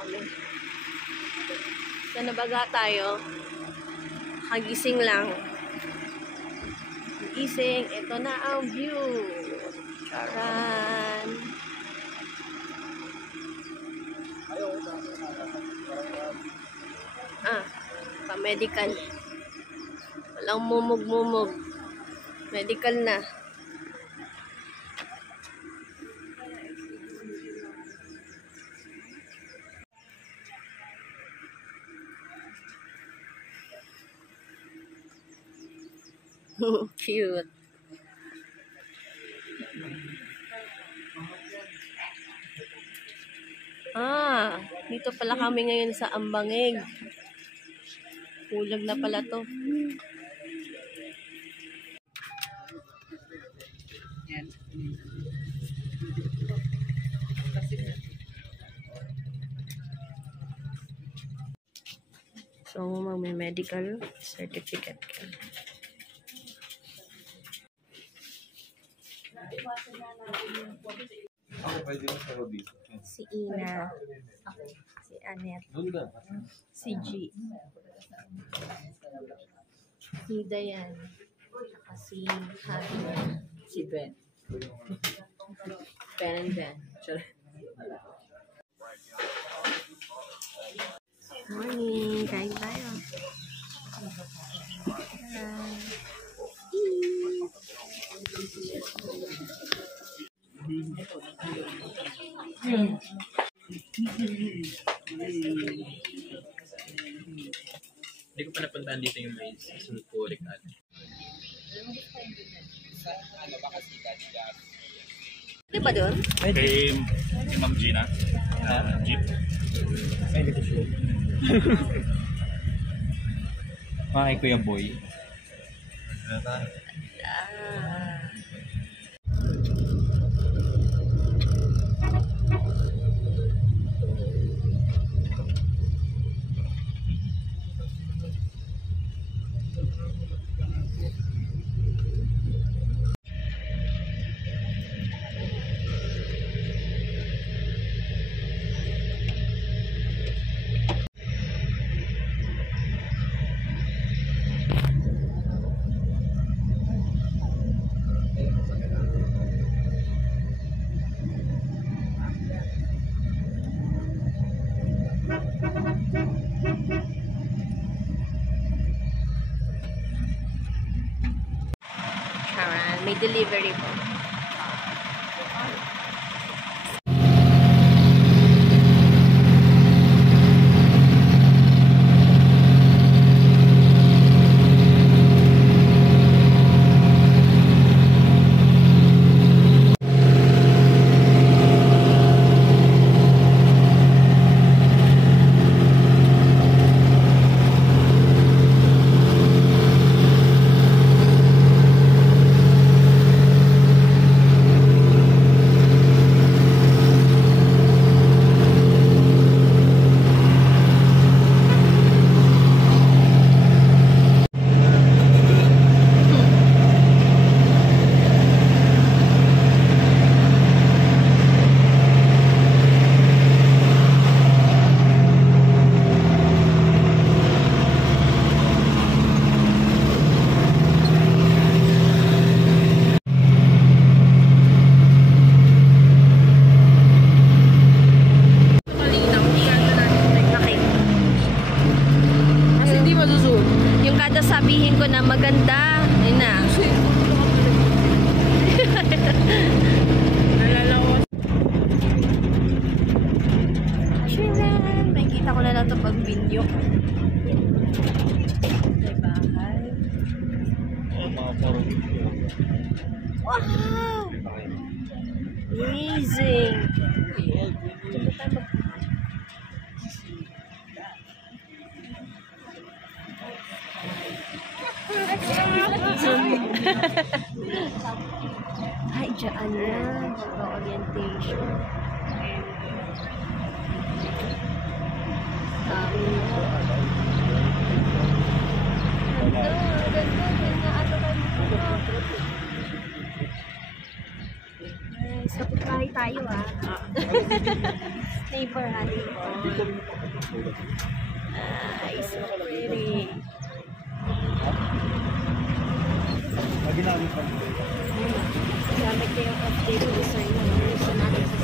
kami. Saan na baga tayo? Kagising lang. Gising. Ito na ang view. Charan. Pa-medical. Walang mumug-mumug. Medical na. Cute. Dito pala kami ngayon sa Ambangeg. Kulag na pala to. So, magme-medical certificate ka. Si Ina. Si Anet. Si G. Si Dayan. Si Hannah. Si Ben. Ben and Ben. Morning. Kain tayo. Hindi ko pa napuntahan dito yung may sunod ko ulit natin. Di ba doon? Kay Ma'am Gina. Jeep. Ay, dito siya. Mga Kuya Boy. May delivery po. Sabihin ko na maganda. Ayun na. Shiran! May kita ko na lang ito pag video. May bahay. Wow! Amazing! Ay, dyan na. Orientation. Ay, sa pagkahay tayo ah. neighbor, honeypot. Ay, so pretty. Ginamit pa mo. Gamit ko yung update ni Sir yung gusto natin sa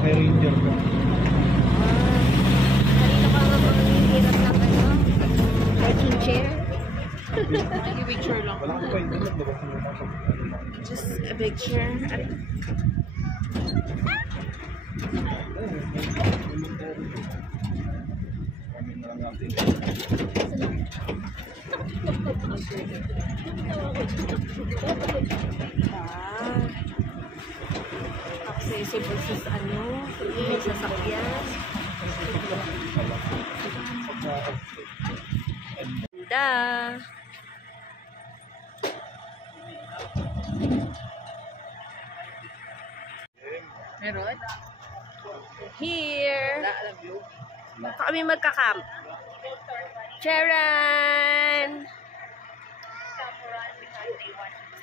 May ranger ka. kanino ka nga mga hirap ng ano? Working chair? Picture lang. Wala ka pa internet, diba? Just a big chair. Accessible sa ano, may sasakyan. Ganda. Meron? Here. Alam mo. Kami magka-camp. Charan!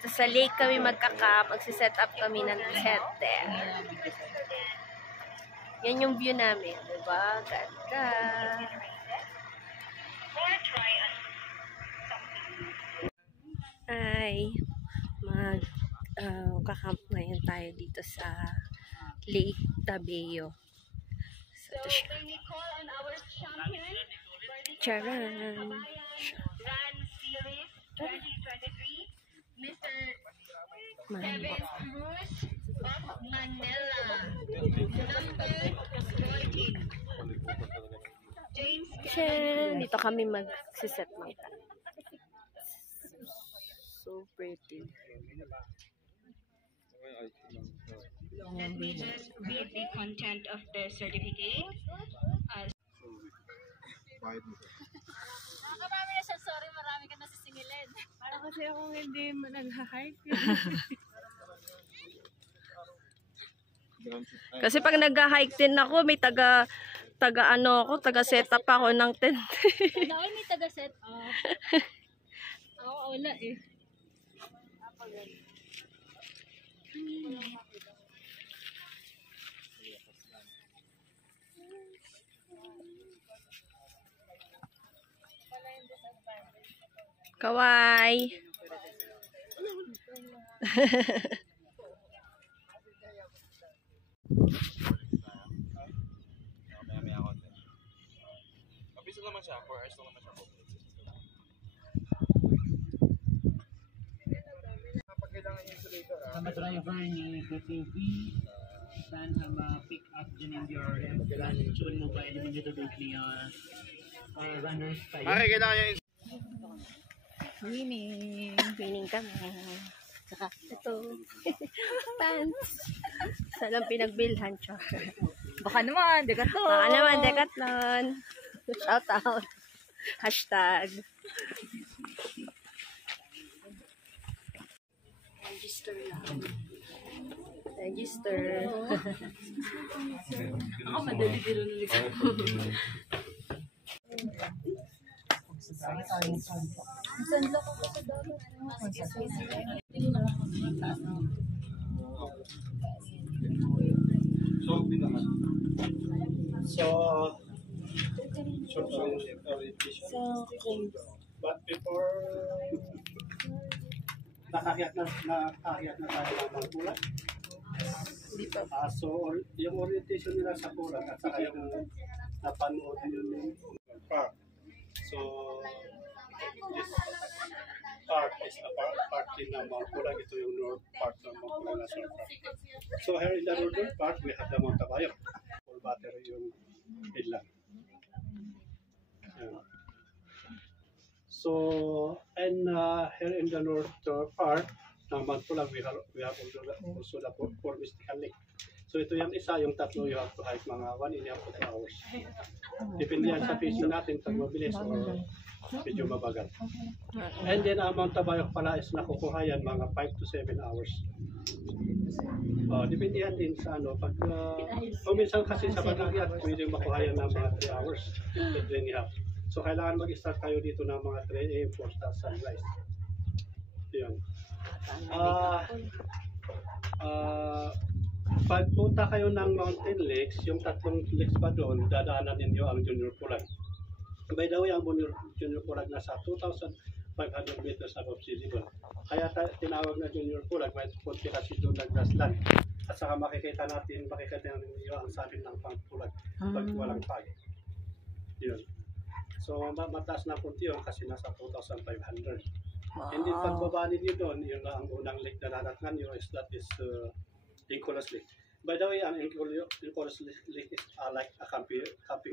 Sa lake kami magka-camp. Magsiset up kami ng tent there. Yan yung view namin. Diba? Ganda. Ay, magka-camp ngayon tayo dito sa Lake Tabeo. So, ito siya. Charan! Manila. Charan! Dito kami mag-set ng tent. So pretty. Let me just read the content of the certificate. Marami na siya, sorry, marami ka nasisingilin. Para kasi ako hindi nag-hike. Kasi pag nag-hike din ako, may taga set up ako ng tent. Naon may taga-set up. Ako, wala eh. Kawai. Mabisa naman siya, 4 hours naman siya. Kapag kailangan yung insulator, Sama driver ni KTV dan sama pick up dyan your actual mobile din dito niya runners tayo. Mare, kailangan yung Winning kami. Saka ito. Pants. Saan ang pinagbilhan, char. Baka naman, Decathlon. Baka naman, Decathlon. Shout out. Hashtag. Register lang. Register. Ako madali din ulit. But before nakakayat na tayo ng Magpulag. So yung orientation nila sa Pulag at saka yung napanood yun yung park. So this part is a part in Magpulag. Ito yung north part ng Magpulag National Park. So here in the northern part we have the Mount Tabayo. Full battery yung headland. Yeah. So, and here in the north part ng Magpulag, we have also the four mystical lake. So, ito yung isa, yung tatlo, you have to hike mga 1.5 hours. Depende yan sa pace natin, pag mabilis or medyo mabagal. And then, Mount Tabayo pala is nakukuha yan mga 5 to 7 hours. Depende yan din sa ano, pag minsan kasi sa pag-akyat, pwede makuha yan ng mga 3 hours. Then you have. So, kailangan mag-start kayo dito ng mga 3 a.m. for start sunrise. Yun. pagpunta kayo ng Mountain Lakes, yung tatlong lakes pa doon, dadaanan ninyo ang Junior Pulag. By the way, ang Junior Pulag nasa 2,500 meters above sea level. Kaya tinawag na Junior Pulag, may punti kasi doon na grassland. At saka makikita ninyo ang sabi ng pangpulag pag walang pag. Yun. So mataas na punti yun kasi nasa 2,500. And then pagbaba ninyo doon, yun na ang unang lake na naratnan nyo is that is Incolas Lake. By the way, ang Incolas Lake is like a camping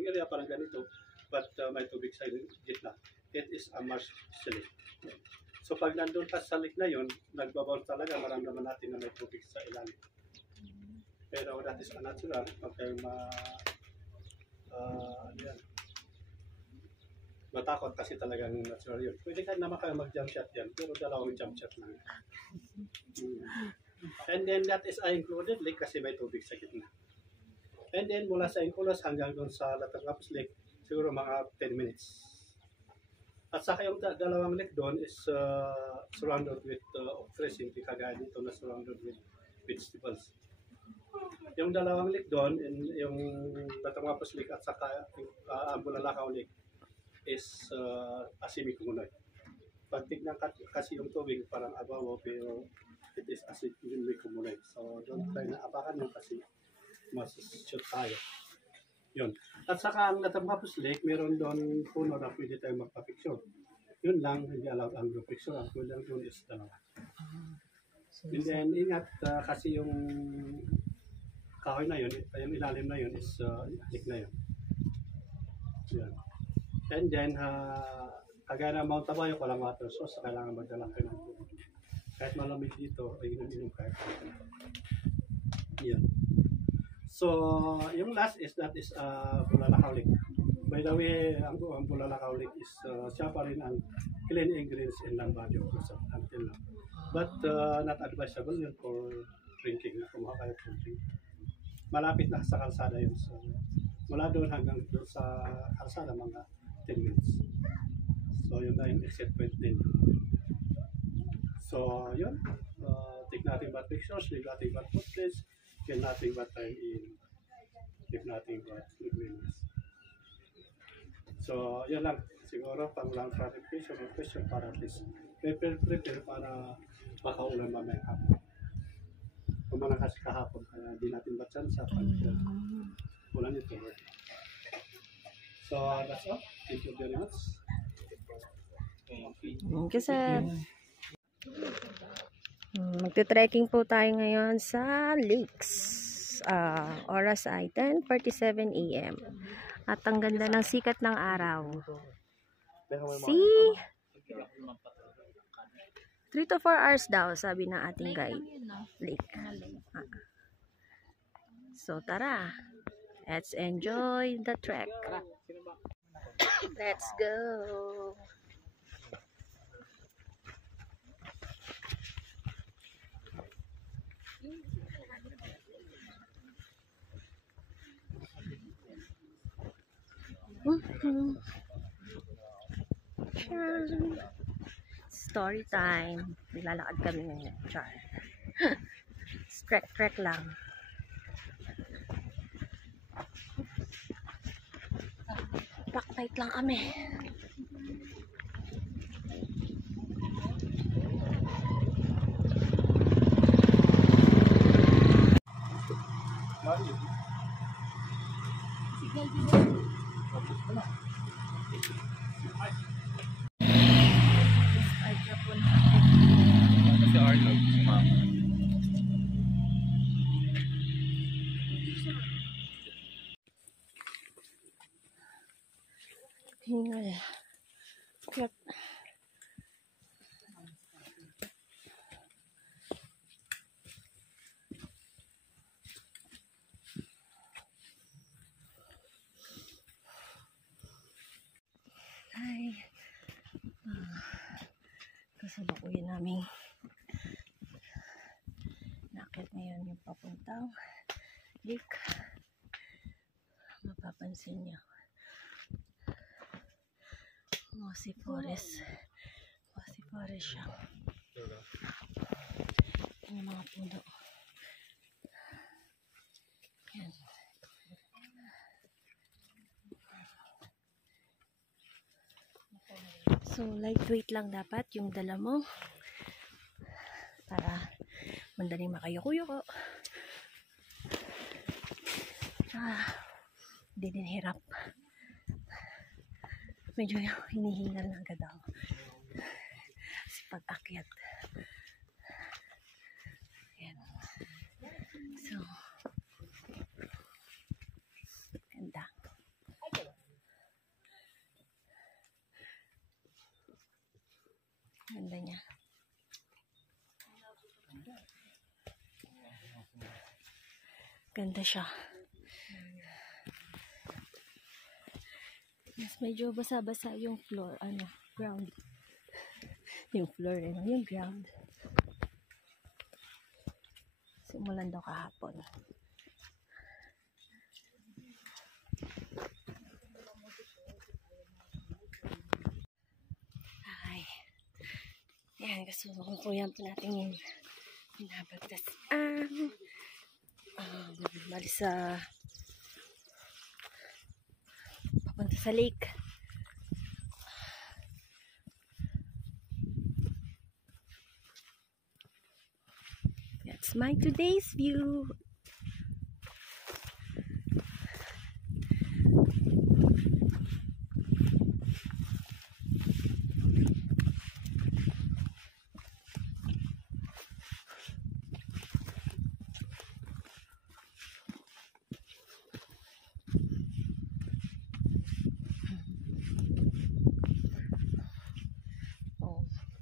area, parang ganito, but may tubig sa gitna. It is a marsh lake. So pag nandun ka sa lake na yun, nagbabaw talaga, maramdaman natin na may tubig sa ilalim. Pero that is a natural, okay, matakot kasi talagang natural yun. Pwede ka naman kayo mag-jump shot yan, pero dalawang jump shot lang. And then that is included lake kasi may tubig sa gitna. And then mula sa Incolas hanggang doon sa Latagapos Lake, siguro mga 10 minutes. At saka yung dalawang lake doon is surrounded with trees, hindi kagaya dito na surrounded with vegetables. Yung dalawang lake doon, yung Latagapos Lake at saka ang Bulalakaw Lake is acidic muna. Pag tignan kasi yung tubig parang abaw, pero it is acidic muna. So don't try na apakan yun kasi mas-shoot tayo. Yun. At saka ang Latagapos Lake, meron doon puno na pwede tayo magpa-picture. Yun lang, hindi allowed ang group picture. Ang kulang doon is dalawa. And then ingat kasi yung kahoy na yun, yung ilalim na yun is lake na yun. Yan. And then, kagaya ng Mount Tabayok, walang water source, kailangan magdala kayo ng tubig. Kahit malamig dito, ay inom kahit. Yan. So, yung last is that is Bulalakaw Lake. By the way, ang Bulalakaw Lake is siya pa rin ang clean ingredients in Lambadio until now. But not advisable yun for drinking, na kumuha kayo for drinking. Malapit na sa kalsada yun. So, mula doon hanggang doon sa kalsada, mga 10 minutes. So, yun na yung exit point din. So, yun. Take nothing but pictures, leave nothing but footprints, kill nothing but time in, leave nothing but memories. So, yun lang. Siguro, pang lang clarification or question para at least prepare para makaulan mamaya hapon. Kumana kasi kahapon, kaya di natin batsan sa pag-ulan ito. So, that's all. Thank you very much. Thank you, sir. Magte-trekking po tayo ngayon sa lakes. Oras ay 10:47 AM. At ang ganda ng sikat ng araw. See? 3 to 4 hours daw, sabi ng ating guide. Lake. So, tara. Let's enjoy the trek. Let's go. Story time. Nilalakad kami ngayon. Char. Trek lang. Backbite lang kami. Si Arnold, sumama. Hingal. Kaya ay kasabakuyan namin nakit ngayon yung papuntang lake. Mapapansin niyo mossy forest siya. Yung mga puno So, lightweight lang dapat yung dala mo para mandaling makayuko-yuko. Hindi din hirap. Medyo hinihingal na agad ako. Kasi pag-akyat. Ayan. So, ganda. Ganda niya. Ganda siya. Mas medyo basa-basa yung floor, ground. Yung floor, yung ground. Simulan daw kahapon. Ay. Yan, kasubukan po yan po natin yung pinabagtas. Bali sa papunta sa lake. That's my today's view.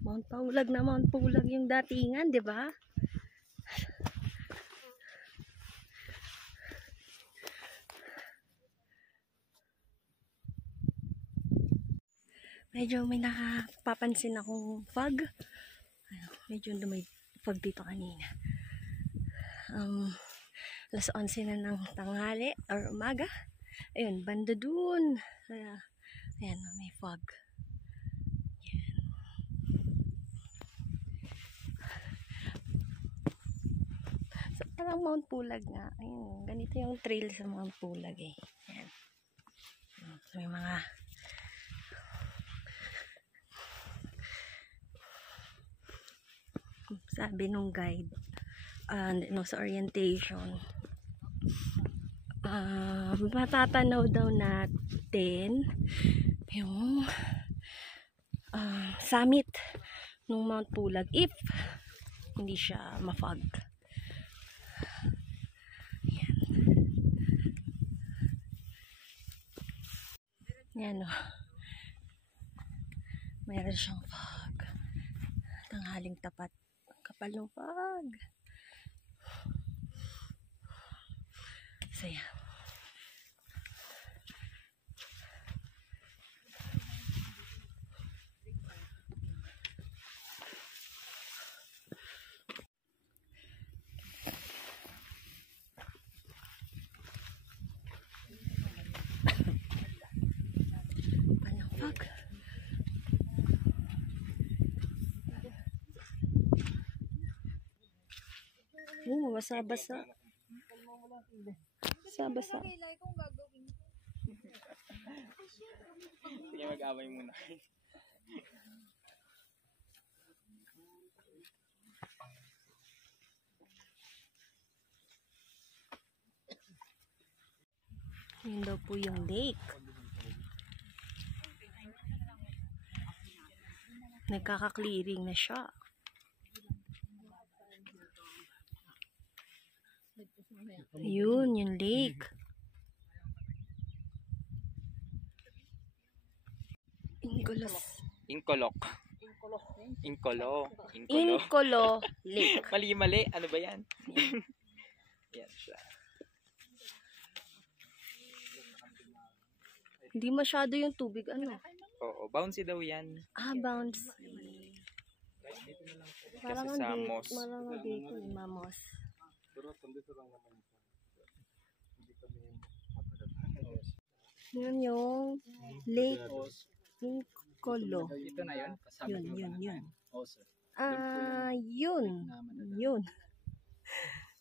Mount Pulag na Mount Pulag yung datingan, di ba? Medyo may nakapapansin akong fog. Medyo may fog dito kanina. Alas 11 na ng tanghali or umaga. Ayun, banda dun. Ayan, may fog. Parang Mount Pulag nga. Ayun, ganito yung trail sa Mount Pulag eh. Ayan. May mga sabi nung guide sa orientation matatanaw daw natin yung summit ng Mount Pulag if hindi siya ma-fog. Yan o. Mayroon siyang fog. Tanghaling tapat. Kapal ng fog. Saya. Fog. Basa-basa. Basa-basa. Sige, mag-away muna. Yun daw po yung lake. Nagkaka-clearing na siya. Yun, yung lake. Incolok Lake. Mali. Ano ba yan? Yan siya. Hindi masyado yung tubig, Oo, bouncy daw yan. Bouncy. Kasi sa moss. Parang dito, mamos. Yun yung Lake Incolo. Ito na yun? Yun.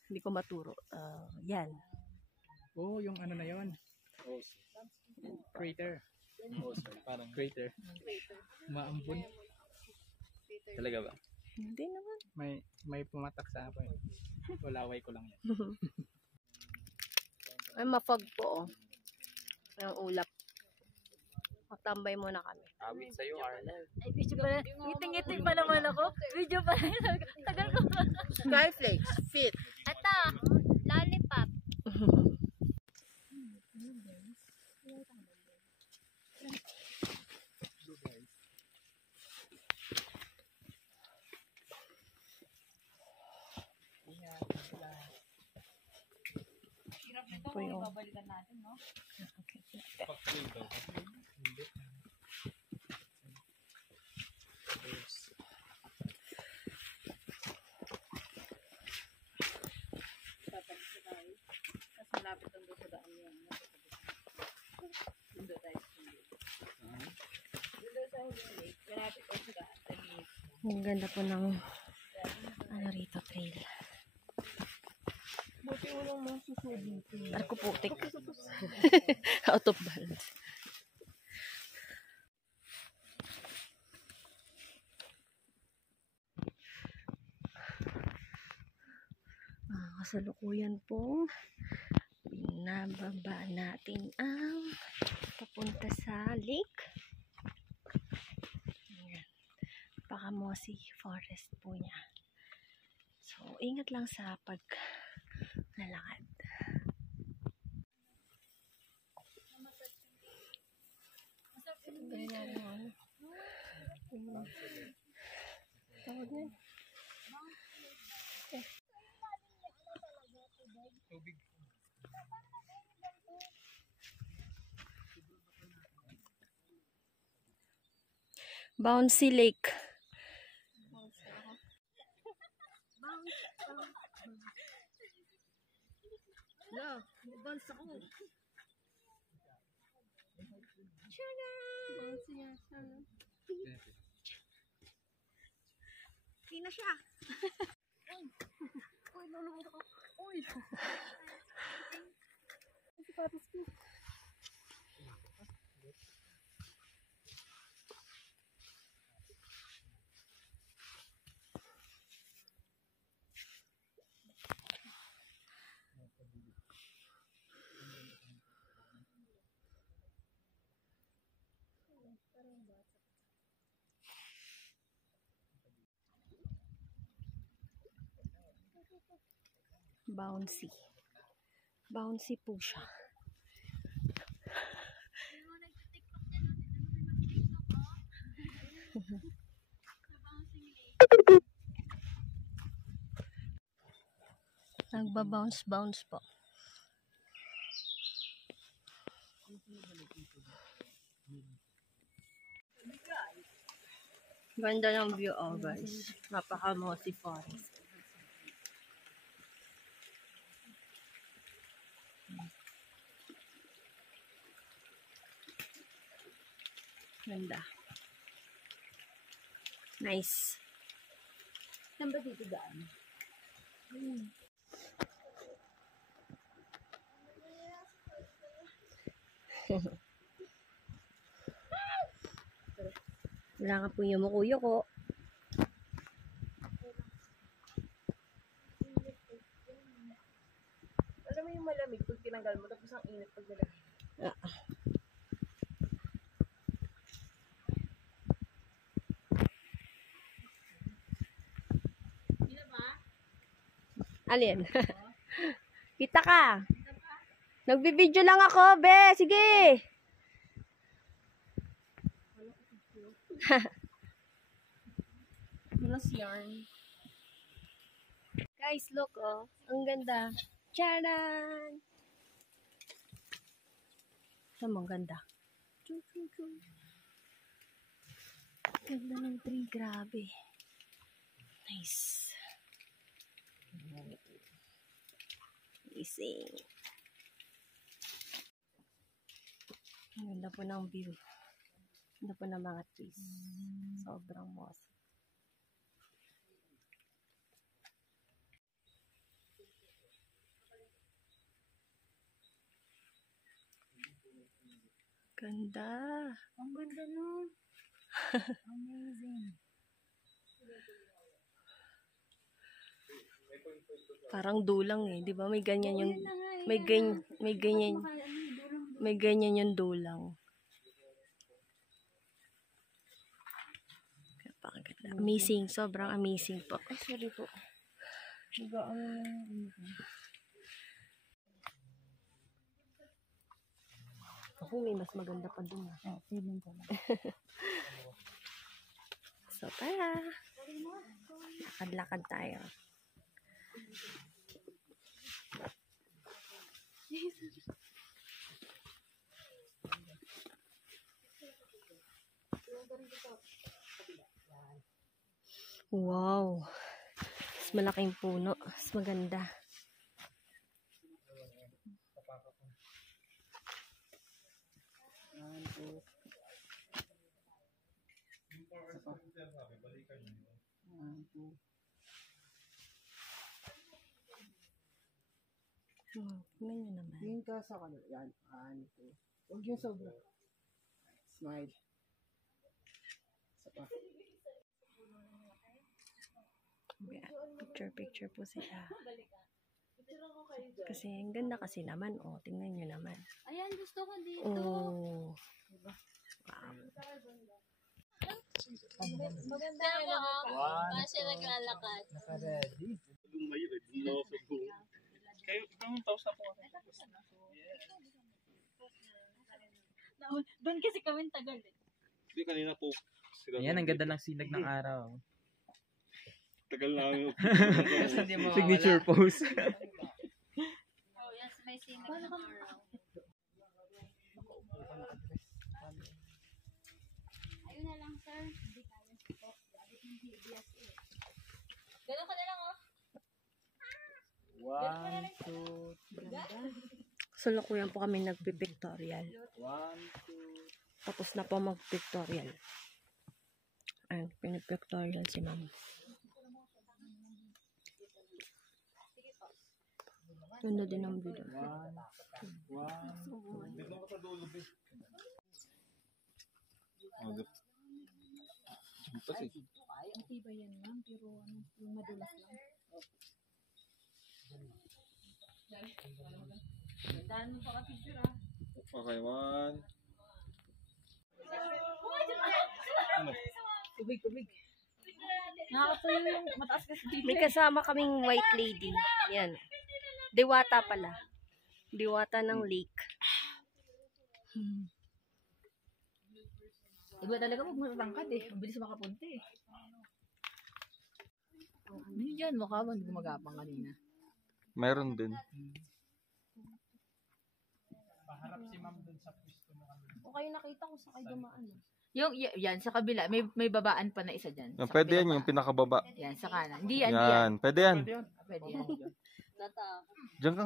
Hindi ko maturo. Yan. Oh, yung ano na yun? Crater. Oo, sir. Parang crater. Maambon. Talaga ba? Hindi naman. May pumatak sa akin. Walaway ko lang yan. Ay, mafog po, oh. Ang ulap. Magtambay muna kami. Awit sa'yo, Arnel. Ay, video pa rin. Ngiting-ngiting pa naman ako. Video pa rin. Tagal ko. Skyflakes, fit. Ito, lollipop. Hirap nito Po kung yung- ibabalikan natin, no? Tapos malapit lang doon sa daan yun. Doon tayo sa huli. Doon sa huli, malapit lang sa daan. Ang ganda po ng ano rito, trail. Buti walang mga susudi. Arko putik. Out of balance. Kasalukuyan po binababa natin ang papunta sa lake. Ayan. Pakamosi forest po niya. So, ingat lang sa paglalakad. Tawag na. Bouncy Lake. Hindi na siya. Uy, lulubog ako. Uy. Sapatos ko. Bouncy. Bouncy po siya. Nagba-bounce po. Ganda ng view, oh guys. Napaka-mossy forest. Ganda. Nice. Saan ba dito daan? Wala ka po yung yumuko-yuko. Alam mo yung malamig pag tinanggal mo, tapos ang init pag nilagay. Alin? Kita ka. Nagbibideo lang ako, be. Sige. Plus yarn. Guys, look, oh. Ang ganda. Tcharan! Saan mo, ang ganda. Ganda ng tree, grabe. Nice. Amazing. Ang ganda po ng view. Ganda po ng mga trees. Sobrang moss. Ganda. Ang ganda nun. Amazing. Parang dulang eh, 'di ba? May ganyan yung Yun na nga, may yun ganyan, na. may ganyan, Dulang. may ganyan yung dulang. Napakaganda. Amazing, sobrang amazing po. Ay, sorry po. Diba, Ako may mas maganda pa dun. feeling ko na. So, tara. Lakad-lakad tayo. Wow. Mas malaking puno. Mas maganda. Tingnan nyo naman. Yung ka sa kanila. Yan. 1, 2. Huwag yung sobra. Smile. Isa pa. Picture po sila. Kasi ang ganda kasi naman. Oh, tingnan nyo naman. Ayan, gusto ko dito. Oh. Wow. Maganda mo, paano siya naglalakad? Naka-ready. Kayo, itong taos na po ako. Doon kasi kami tagal eh. Hindi, kanina po. Ayan, ang ganda ng sinag ng araw. Tagal na. Signature pose. Oh, yes, may sinag ng araw. Ayun na lang, sir. Hindi kaya po. Ganun ka na lang, oh. 1, 2, 3. Salukuyan po kami nagpipictorial. 1, 2. Tapos na po mag-pictorial. Ayun, pinipictorial si ma'am. Ganda din ang video. 1, 1. Dito ako sa dulo, be. Ang tiba yan, ma'am. Pero yung madulas lang. Daan mo pa ka-picture, ah. Okay, 1. Tubig. Nakakatuyo yung mataas kasi dito. May kasama kaming white lady. Yan. Diwata pala. Diwata ng lake. Iba talaga pag matangkad eh. Ang bilis makapunta eh. Ano yan? Mukha mo, hindi gumagapang kanina. Meron din. Paharap si ma'am dun sa pwesto mo kami. O kayo nakita ko sa kayo dumaan. Yung, yan, sa kabila. May babaan pa na isa dyan. Yan, Sa pwede kabila yan, pa. yung pinakababa. Yan, sa kanan. Hindi yan, Yan, pwede yan. Pwede yan. Diyan ka.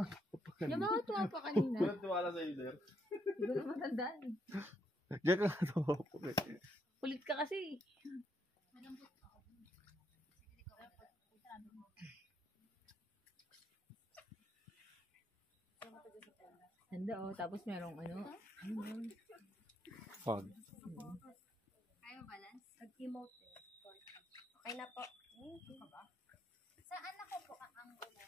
Yung mga tuwa pa kanina. Tuwala sa leader. Hindi ko na matandaan. Diyan ka tuwa po. Kulit ka kasi. Ganda oh. Tapos merong ano. Fog. Kaya balance? Nag-emote. Okay na po. Saan ako po ang angulo?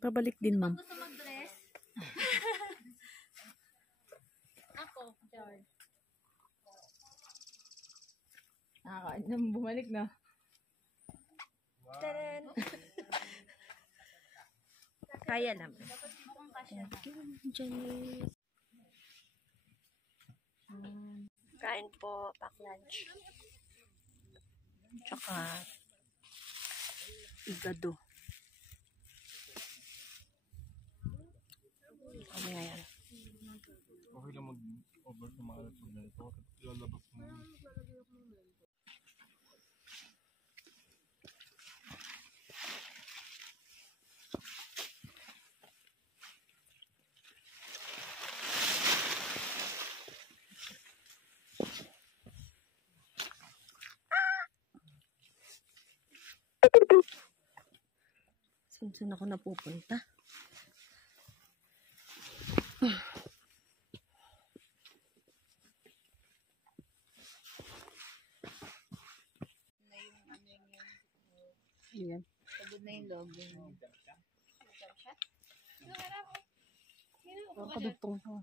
Pabalik din, ma'am. Gusto mag-dress? Ako, George. Nakakain bumalik na. Tadaan! Kaya naman. Mukhang kasya. Janice. Kain po, pack lunch. Tsaka igado. Ano nga yan? Okay lang mag-over sa mga alat pag ganito. Lalabas mo. Saan ako napupunta? Yan. Pagod na yung loob din. Kadugtong to.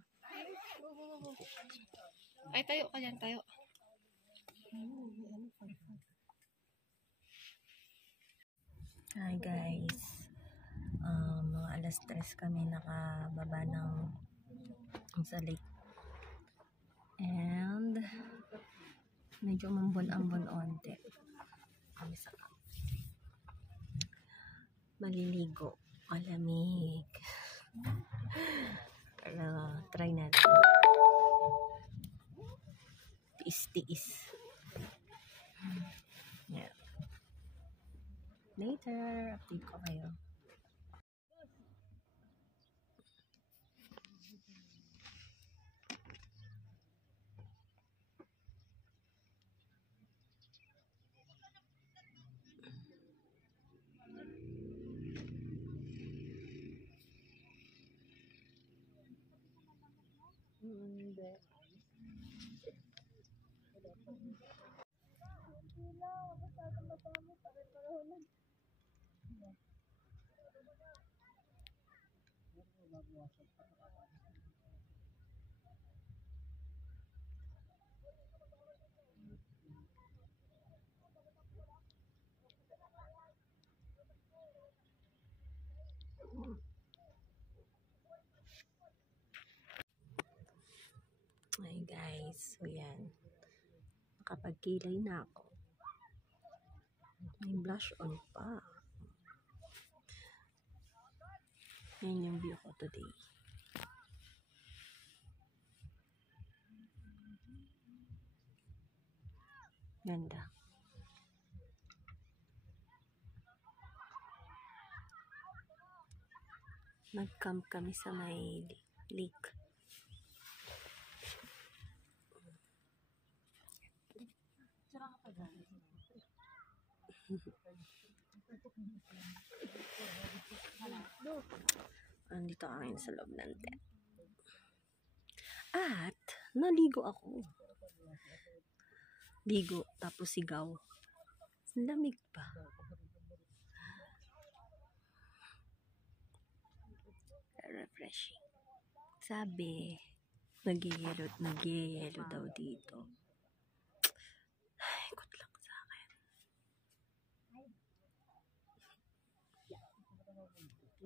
Ay, tayo ka dyan, tayo. Hi guys. Mga alas 3 kami nakababa ng sa lake. And medyo umambon-ambon onte. Kami sa maliligo. Malamig. Pero try natin. Tiis-tiis. Yeah. Later, update ko kayo. Hi guys, so yan. Nakapagkilay na ako. May blush on pa. Yan yung view ko today. Ganda. Nag-camp kami sa may lake. Andito kami sa loob ng tent. At naligo ako. Ligo tapos sigaw. Lamig pa. Refreshing. Sabi, nag-yelo daw dito. Ay, good luck sa akin.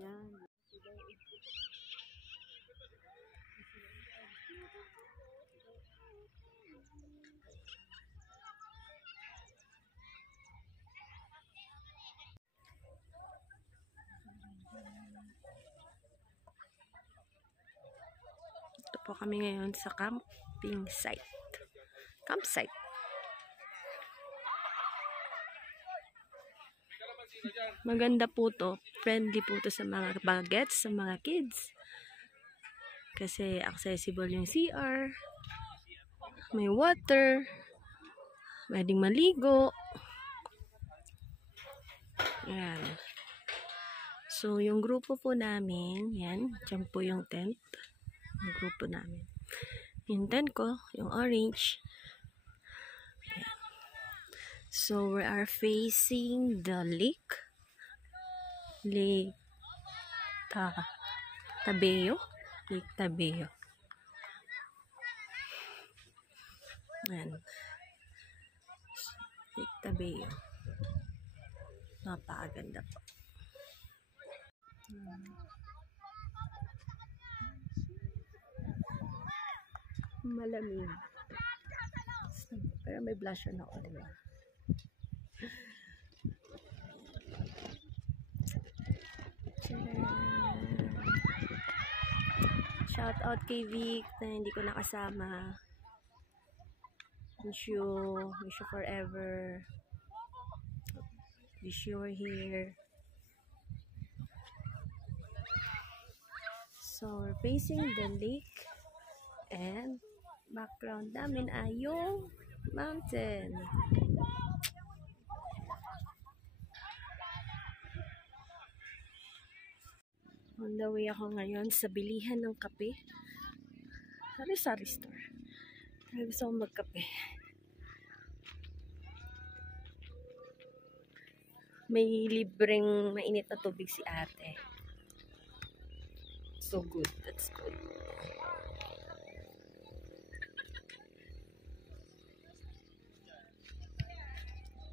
Yan. Ito po kami ngayon sa camping site. Campsite. Maganda po to. Friendly po to sa mga bagets, sa mga kids. Kasi accessible yung CR. May water. Pwedeng maligo. Yan. So, yung grupo po namin, yan. Diyan po yung tent. Yung grupo namin. Yung tent ko, yung orange. Yan. So, we are facing the lake. Lake Tabeo. Lake Tabeo. Yan. Lake Tabeo. Napakaganda po. Malamig. Pero may blush on ako, diba? Shout out kay Vic na hindi ko nakasama. Wish you forever. Wish you were here. So, we're facing the lake and background namin ay yung mountain. On the way ako ngayon sa bilihan ng kape. Sari-sari store. Kaya gusto akong magkape. May libreng mainit na tubig si ate. So good. That's good.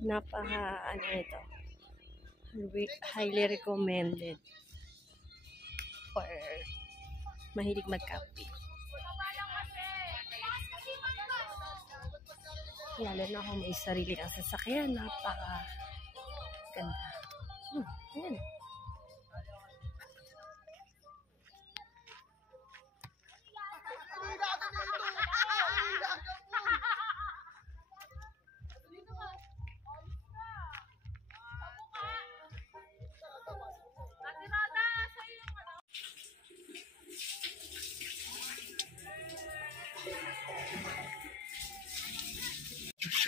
Ano ito? Highly recommended for mahilig magkape. Lalo na kung may sarili kang sasakyan, napaka ganda. Ayan.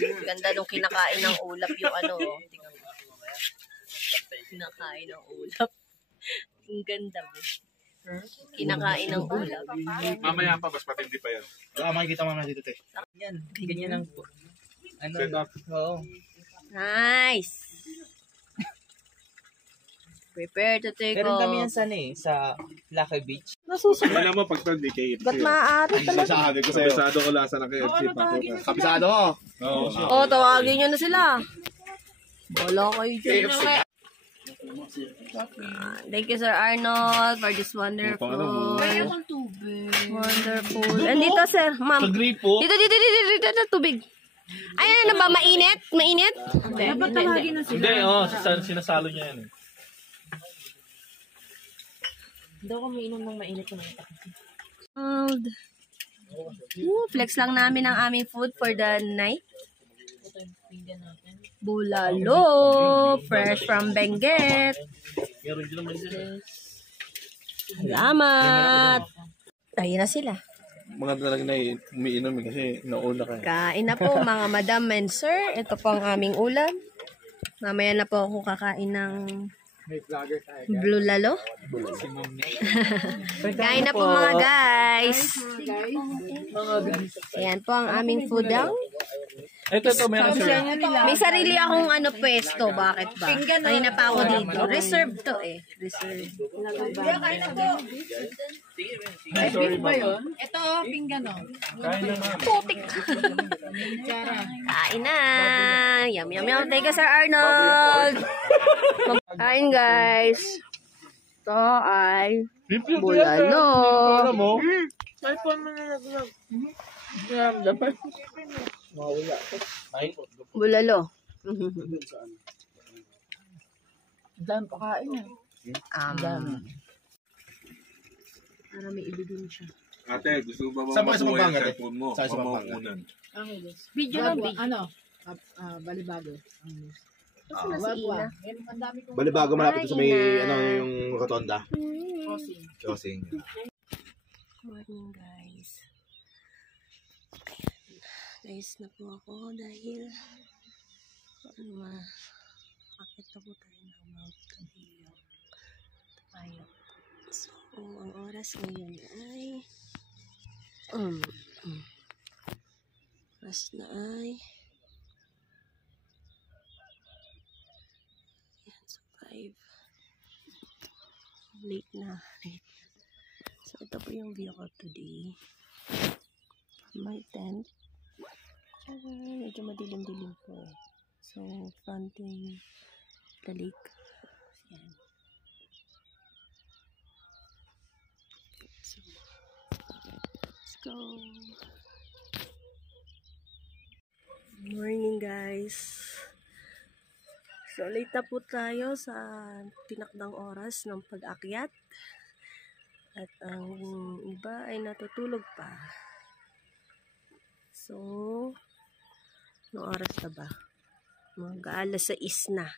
Ganda nung kinakain ng ulap yung ano. Tingnan mo. Kinakain ng ulap. Ang ganda mo. Kinakain ng ulap. Mamaya pa, mas matindi pa yan. Makikita mo na dito, te. Yan, ganyan lang po. Ano? Set up. Oo. Nice! Prepare to take Meron off. kami yan sa Lucky Beach. Nasusunod. Alam mo, pag hindi KFC. Ba't maaari talaga? Sabi ko sa'yo. Kabisado ko lasa ng KFC. Kabisado ko. Oo. Oo, tawagin nyo na sila. Wala kayo dyan. Thank you, Sir Arnold, for this wonderful. Wonderful. And dito, sir. Ma'am. Dito, tubig. Ay, ano ba? Mainit? Mainit? Hindi. Hindi, sinasalo niya yan. Flex lang namin ang aming food for the night. Bulalo, fresh from Benguet. Salamat. Ayun na sila. Mga talaga na umiinom kasi nauna ka. Kain na po mga madam and sir. Ito po ang aming ulam. Mamaya na po ako kakain ng bulalo. Kain na po mga guys. Ayan po ang aming food daw. Ito, meron sir. May sarili akong pwesto. Bakit ba? Kanina pa ako dito. Reserve to eh. Reserve. Sorry ba yun? Ito, pinggan o. Kain na ma'am. Putik. Kain na. Yum, yum, yum. Thank you, Sir Arnold. Kain, guys. Ito ay bulalo. Alam mo? Bulalo. Dan pakain yan. Para may ibigin siya. Ate, gusto mo ba Saan ba sa mabuhay Pampanga, ang te? cellphone mo? Saan sa O Pampanga? mauunan? Video lang, ano? Balibago. Saan na si Ina? Ang dami kong Balibago malapit sa may Ina. ano yung rotonda. crossing. Crossing. Morning, guys. Ayan. Guys, na po ako dahil akit na po tayo ng Mount Cabrillo. Tayo. So, ang oras ngayon ay oras na ay yan, so 5 late na. So, ito po yung view ko today. My tent. Medyo madilim-dilim po eh. So, fronting the lake. Yan. So, let's go. Morning, guys. So, late na po tayo sa tinakdang oras ng pag-akyat. At ang iba ay natutulog pa. So, no oras na ba? Mag-aalas 6 na.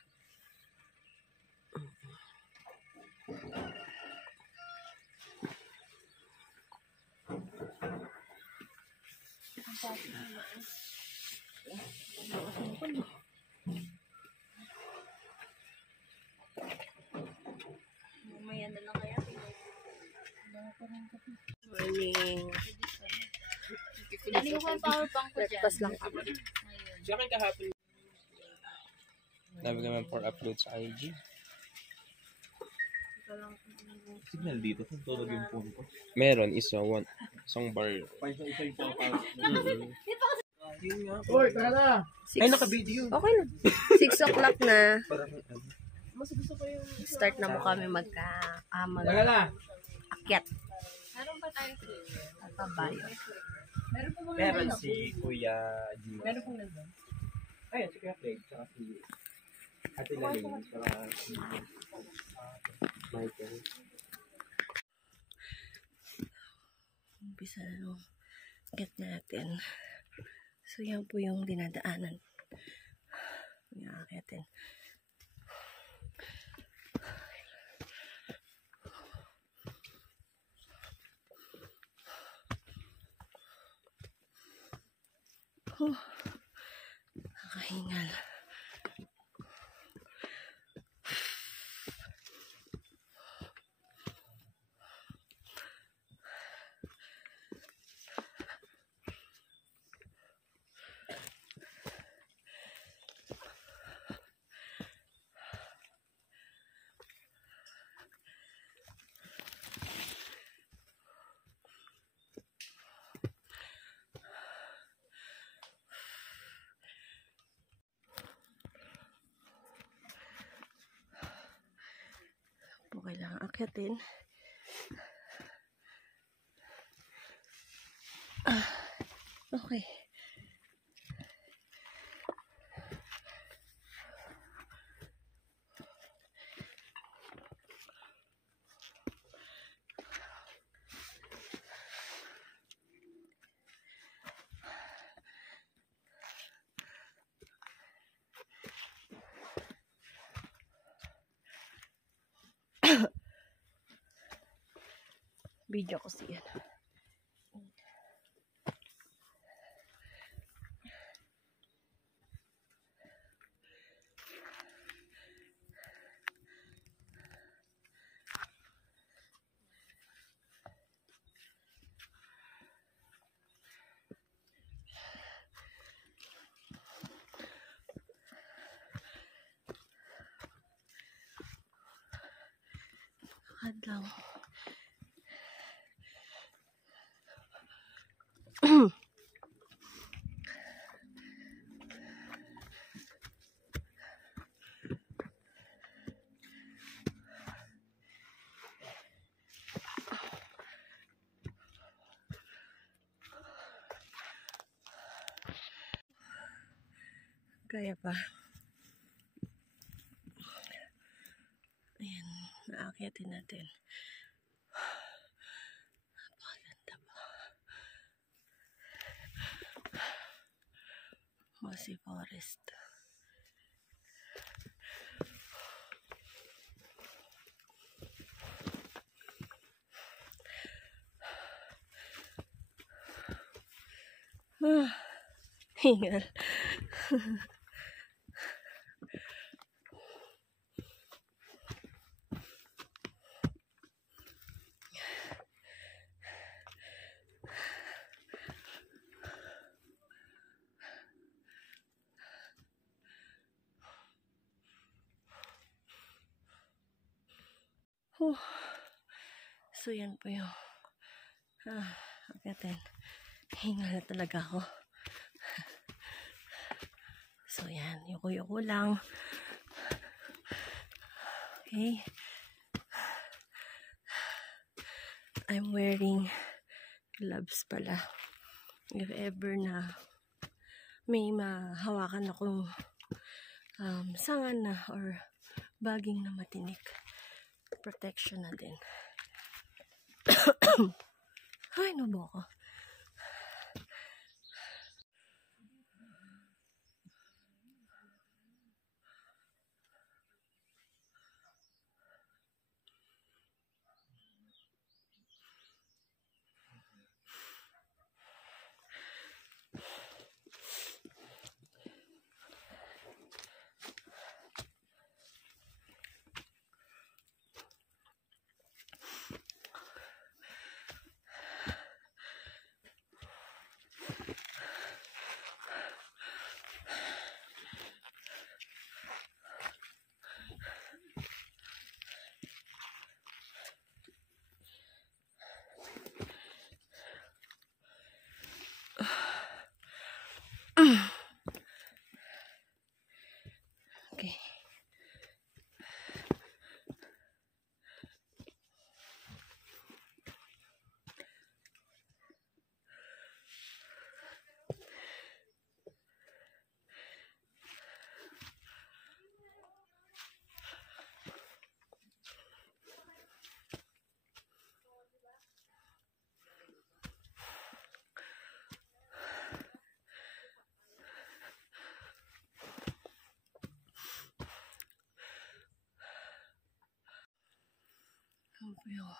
Mamaya na lang kaya. Morning. Ano yung power bank ko dyan? Breakfast lang kami. Siya kayo kahapon. Sabi ka naman for upload sa IG. Signal dito. Kung tulog yung phone ko. Meron, isang bar. Isa yung pang-power. Uy, tara na! Ay, naka-video. Okay na. 6 o'clock na. Parang, Start na mo kami Tara na! akyat. Meron ba tayong Kabayo. meron si Kuya G. Meron pong nandun. Ayun, si Kuya Craig. Tsaka si Ate Laling. Tsaka si Michael. Umpisa na nung akyat natin. So, yan po yung dinadaanan. Yung akyatin. Nakahingal. Kailangan akyatin. Okay. Video ko siya. Kadang. Kaya pa. Ayan, naakyatin natin. Napakaganda pa. Mossy Forest. Hingal. So, yan po yung agatin. Hingal na talaga ako. So, yan. Yuko-yuko lang. Okay. I'm wearing gloves pala. If ever na may mahawakan akong sangan na or baging na matinik. Protection na din. Ay, nubo ko. yung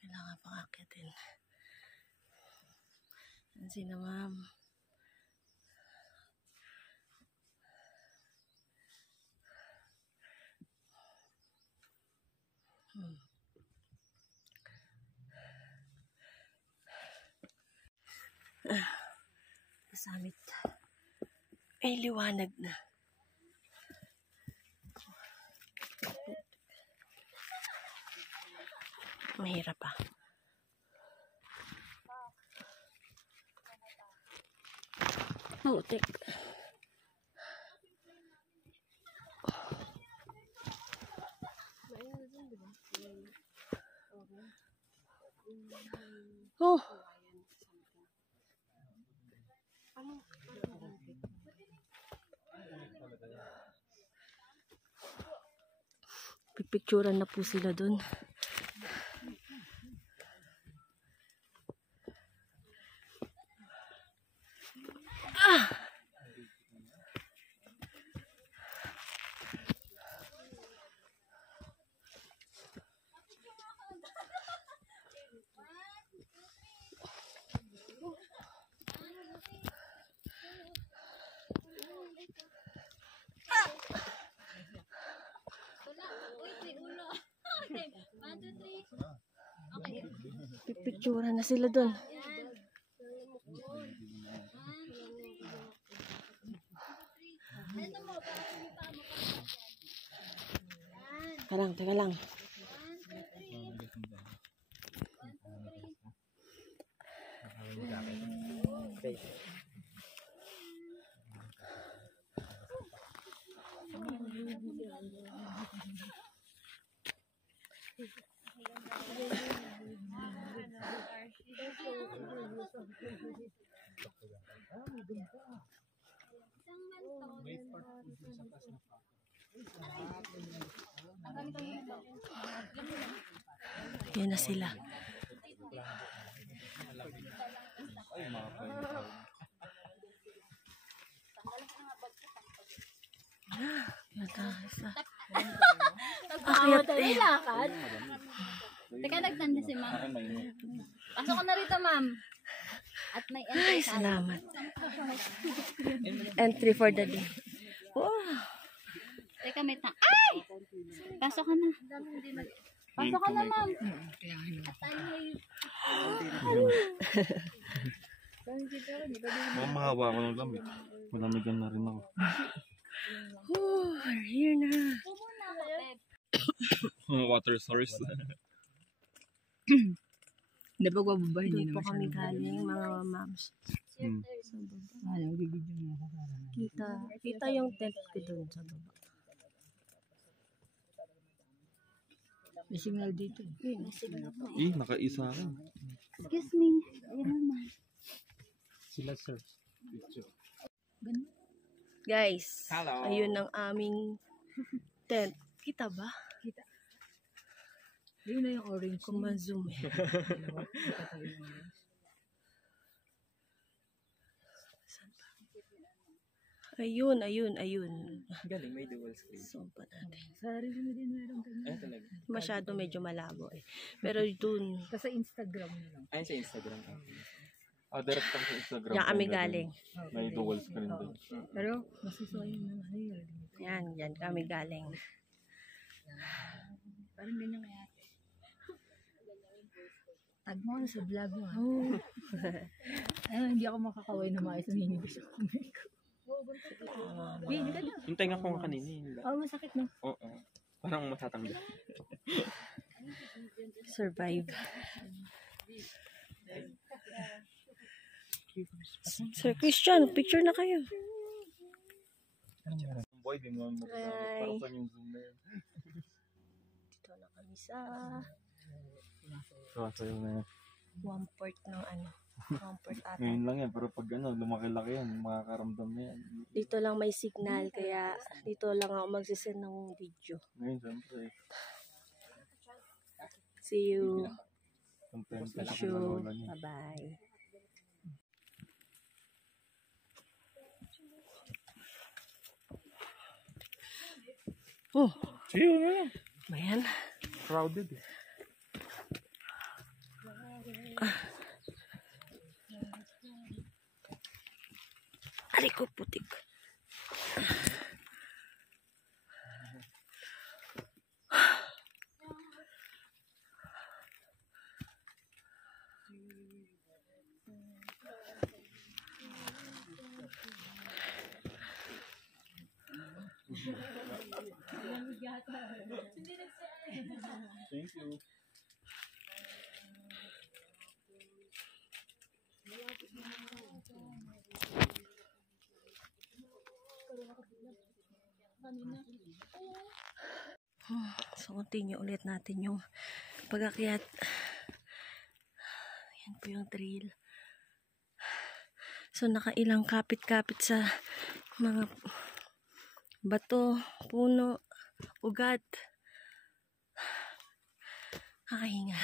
kailangan pang akitin. Yan sila ma'am. Summit ay liwanag na. Mahirap pa. Putik. Oh. Pipicturan na po sila dun. Pipicturan na sila dun. Teka lang. Yan na sila. Akyat eh. Lakad. Teka, nagtanda si ma'am. Pasok ko na rito, ma'am. At may entry. Ay, salamat. Entry for the day. Wow. Teka, may ay! Pasok ka na. Pasok ka na, ma'am. Mahawa ko ng lamig. Malamigan na rin ako. Oh, we're here na. Water source. Hindi pa bababa, hindi Doon po naman kami siya. galing, mga mams. Ano, bibigyan mo ako. Kita yung tent ko doon sa baba. May signal dito. Nakaisa ka. Excuse me. Ayun naman. Sila sir. Guys, Hello. ayun ang aming tent. Kita ba? Yun na yung orange. Kung ma-zoom eh. Ayun. Galing, may dual screen. Zoom pa natin. Sa rin mo din meron kami. Ay, talaga. Masyado medyo malabo eh. Pero dun, Kasi Instagram na lang. Ay, sa Instagram. Direct lang sa Instagram. yan kami galing. May dual screen din. Pero, masusoyin na ano yun. Yan kami galing. Parang ganyan kaya. Tag mo sa vlog mo. Hindi ako makakaway na maayos ang hinibis ako. Hindi ka na. Hintay nga ko nga kanina. Masakit na. Oo. Parang matatanggal. Survive. Sir Christian, picture na kayo. Boy, di mo mo Hi. para sa yung zoom na yun. Dito na kami sa Kaso yun na. 1/4 ng ano. 1/4 ata. Ngayon lang yan, pero pag lumaki-laki yan, makakaramdam na yan. Dito lang may signal, kaya dito lang ako magsisend ng video. Ngayon, siyempre. See you. Content ka See you. Bye-bye. Oh, See you na. ayan. Crowded eh. Aray ko, putik. Thank you. So, continue ulit natin yung pag-akyat. Yan po yung trail. So, nakailang kapit-kapit sa mga bato, puno, ugat. Kakahinga.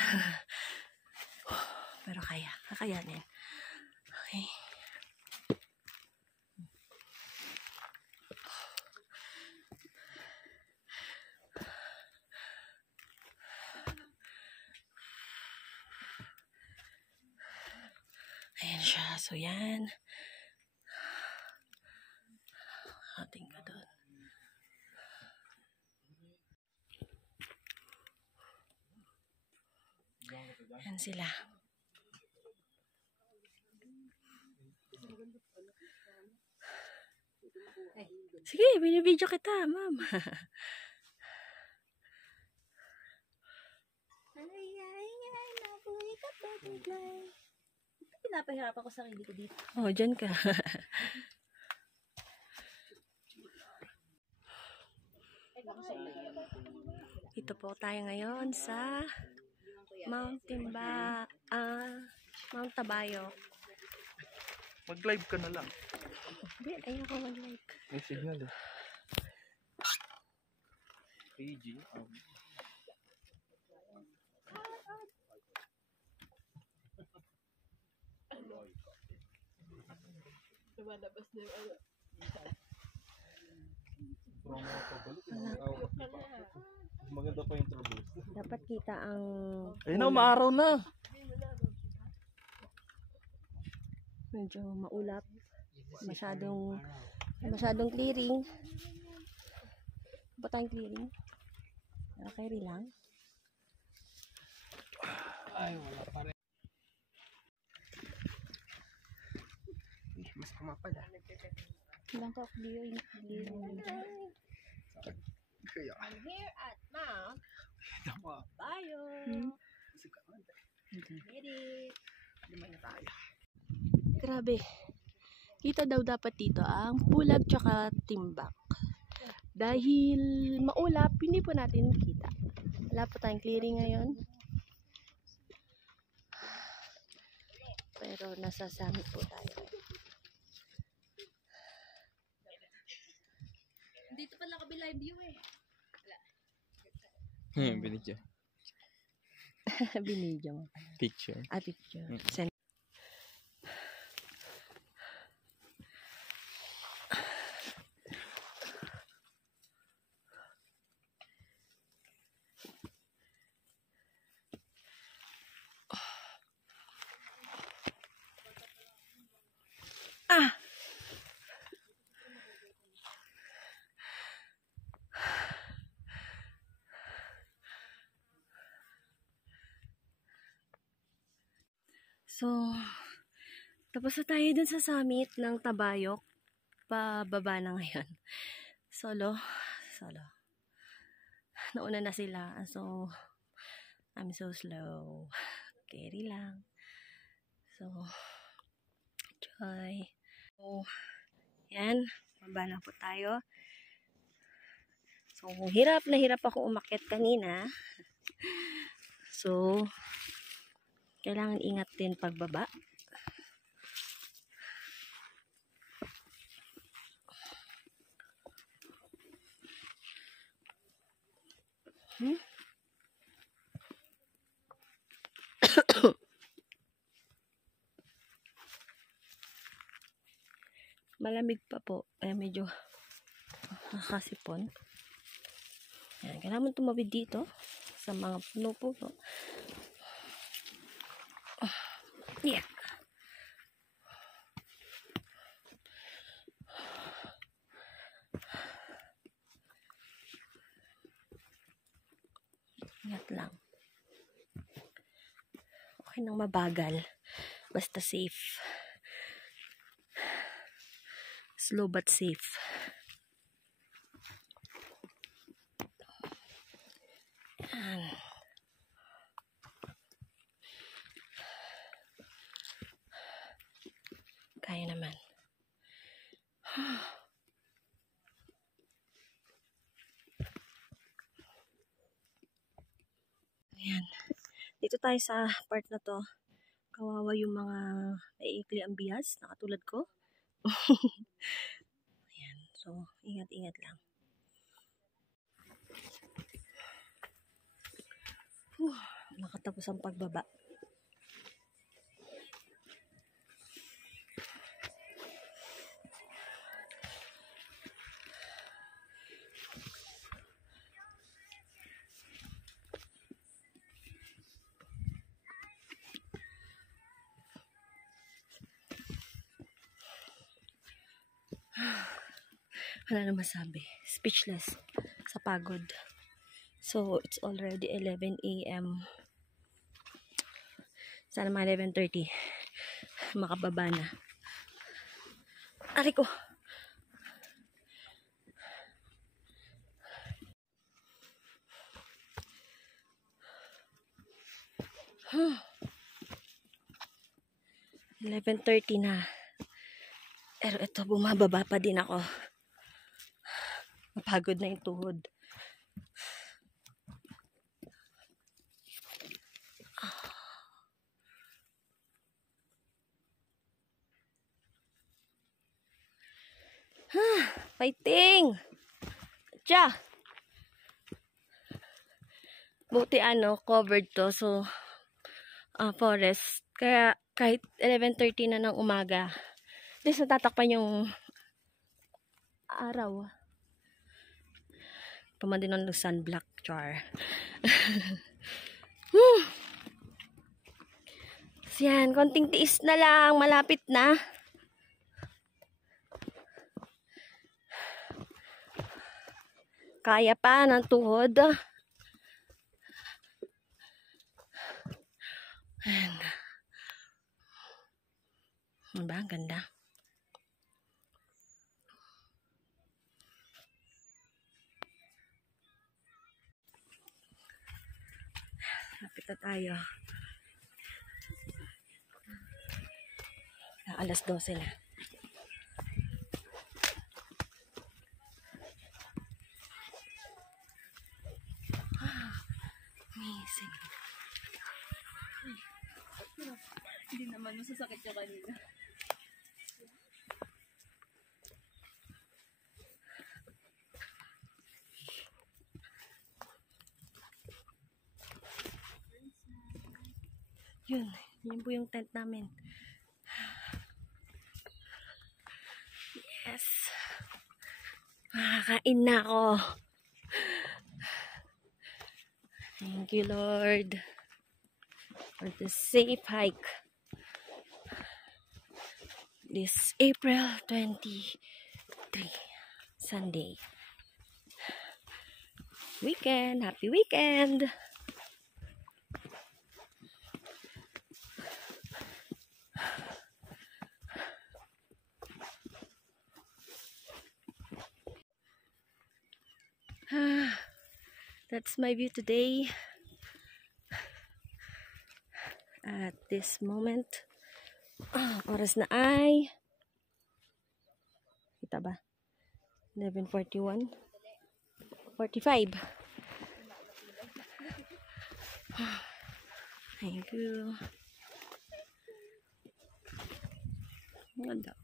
Pero kakayanin. Okay. Ayan siya. So, yan. Ating ka doon. Ayan sila. Sige, binibidyo kita, ma'am. Pinapahirap ako sa sarili ko dito. Oh, dyan ka. Ito po tayo ngayon sa Mount Tabayo. Mag-live ka na lang. Hindi, ayoko mag-like. May signal eh. 3G. Lumalabas na yung ano. Mas maganda pa yung turbos. Dapat kita ang... Ayun na, maaraw na. Medyo maulap. Masyadong clearing. Ba tayong clearing? Okay lang. Ay, wala pa rin. Mas kumapal ah. Ilang ka clearing. Kaya. I'm here at Mount Tama. Tabayo. Medic. Lima na tayo. Grabe. Kita daw dapat dito ang pulag tsaka timbak. Dahil maulap, hindi po natin kita. Wala po tayong clearing ngayon. Pero nasa summit po tayo. Dito pala kabila yung view eh. Binidyo. Binidyo mo. Picture. Picture. Send. So, tapos na tayo dun sa summit ng Tabayok. Pababa na ngayon. Solo. Nauna na sila. So, I'm so slow. Carry lang. So, enjoy. So, yan. Baba na po tayo. So, hirap na hirap ako umakyat kanina. So, kailangan ingat din pagbaba. Malamig pa po. Medyo nakasipon. Yan, kailangan tumawid dito sa mga puno po. Yeah. Ingat lang. Okay nang mabagal. Basta safe. Slow but safe. Yan. Kaya naman. Ayan. Dito tayo sa part na to. Kawawa yung mga maiikli ang bias na katulad ko. Ayan. So, ingat-ingat lang. Nakatapos ang pagbaba. Wala na masabi. Speechless sa pagod. So, it's already 11 a.m. Sana mga 11:30. Makababa na. Ari ko. Huh. 11:30 na. Pero ito, bumababa pa din ako. Mapagod na yung tuhod. Fighting! Tiya! Buti covered to. So, forest. Kaya kahit 11:30 na ng umaga, at least natatakpan yung araw. Pumandi ng sunblock char. So yan, konting tiis na lang, malapit na. Kaya pa ng tuhod. And, ano ba? Ang ganda. Lapit na tayo. Alas 12 na. Amazing. Hindi naman masasakit yung kanina. Yun po yung tent namin. Yes. Makakain na ako. Thank you, Lord, for the safe hike. This April 23, Sunday. Weekend. Happy weekend. That's my view today. At this moment, oras na ay, kita ba? 11:41, 45. Thank you. Ang ganda.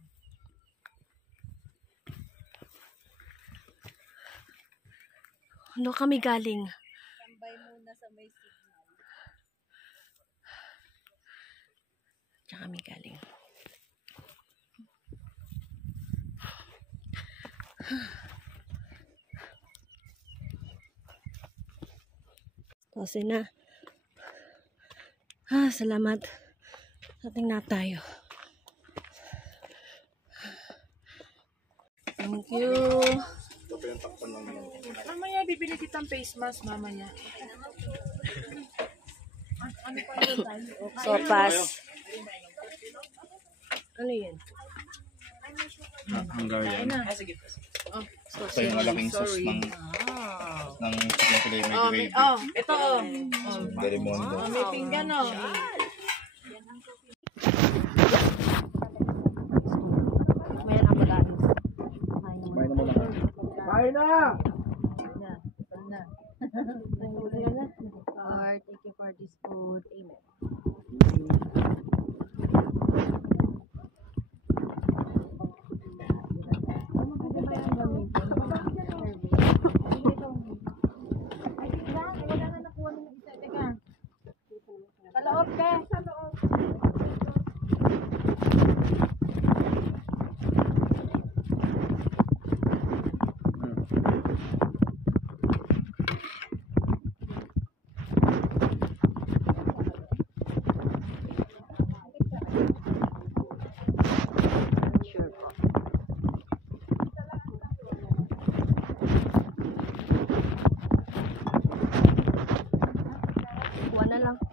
Ano kami galing? Tambay muna sa may signal. Diyan kami galing. Kasi na. Salamat. Ating nap tayo. Thank you. Mamaya bibili kitang face mask mamaya. Sopas. Ano yan? Hungarian. Oh, Ito yung malaking sauce ng chicken filet may gravy. Ito Delimondo. may pinggan Mayroon ako lang. Kumain na muna. Kain na! Lord, thank you for this food. Amen.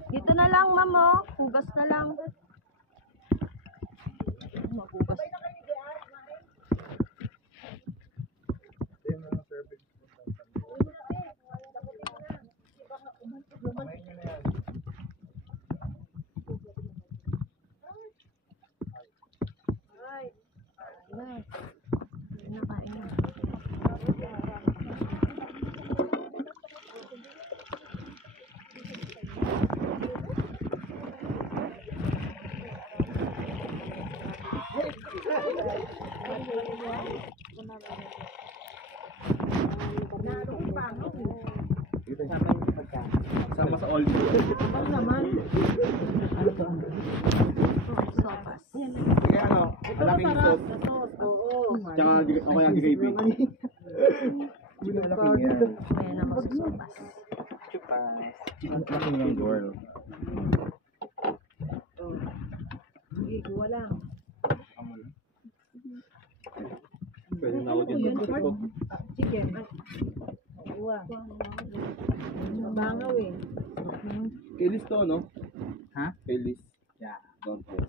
Dito na lang, ma'am, oh. Hugas na lang. Maghugas. Sama sa all. Ano naman? Sopas. Kaya ano, malaking sauce. Tsaka o kaya gravy. Malaking yan. Kaya na magsusopas. Chicken chicken yung girl. Sige, kuha lang. Pwede na ako dito. Chicken. Kuha. Mabangaw eh. Kilis to, no? Ha? Kilis. Yeah. Don't press.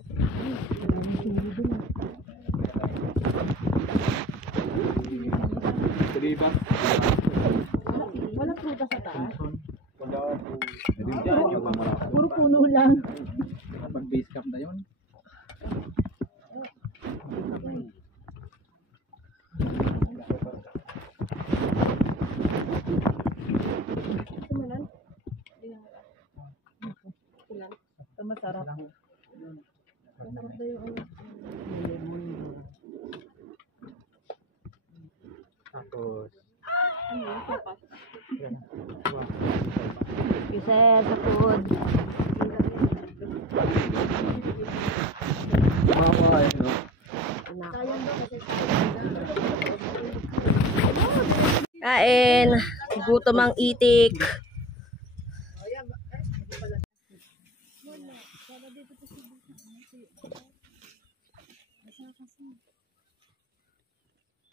Tribas. Wala prutas sa taas. Wala po. Diyan yung mga. Puro puno lang. Pag base camp na yun. Ito masarap. Masarap daw yung Tapos. Isa sa food. Makakain, no? Kain. Gutom ang itik.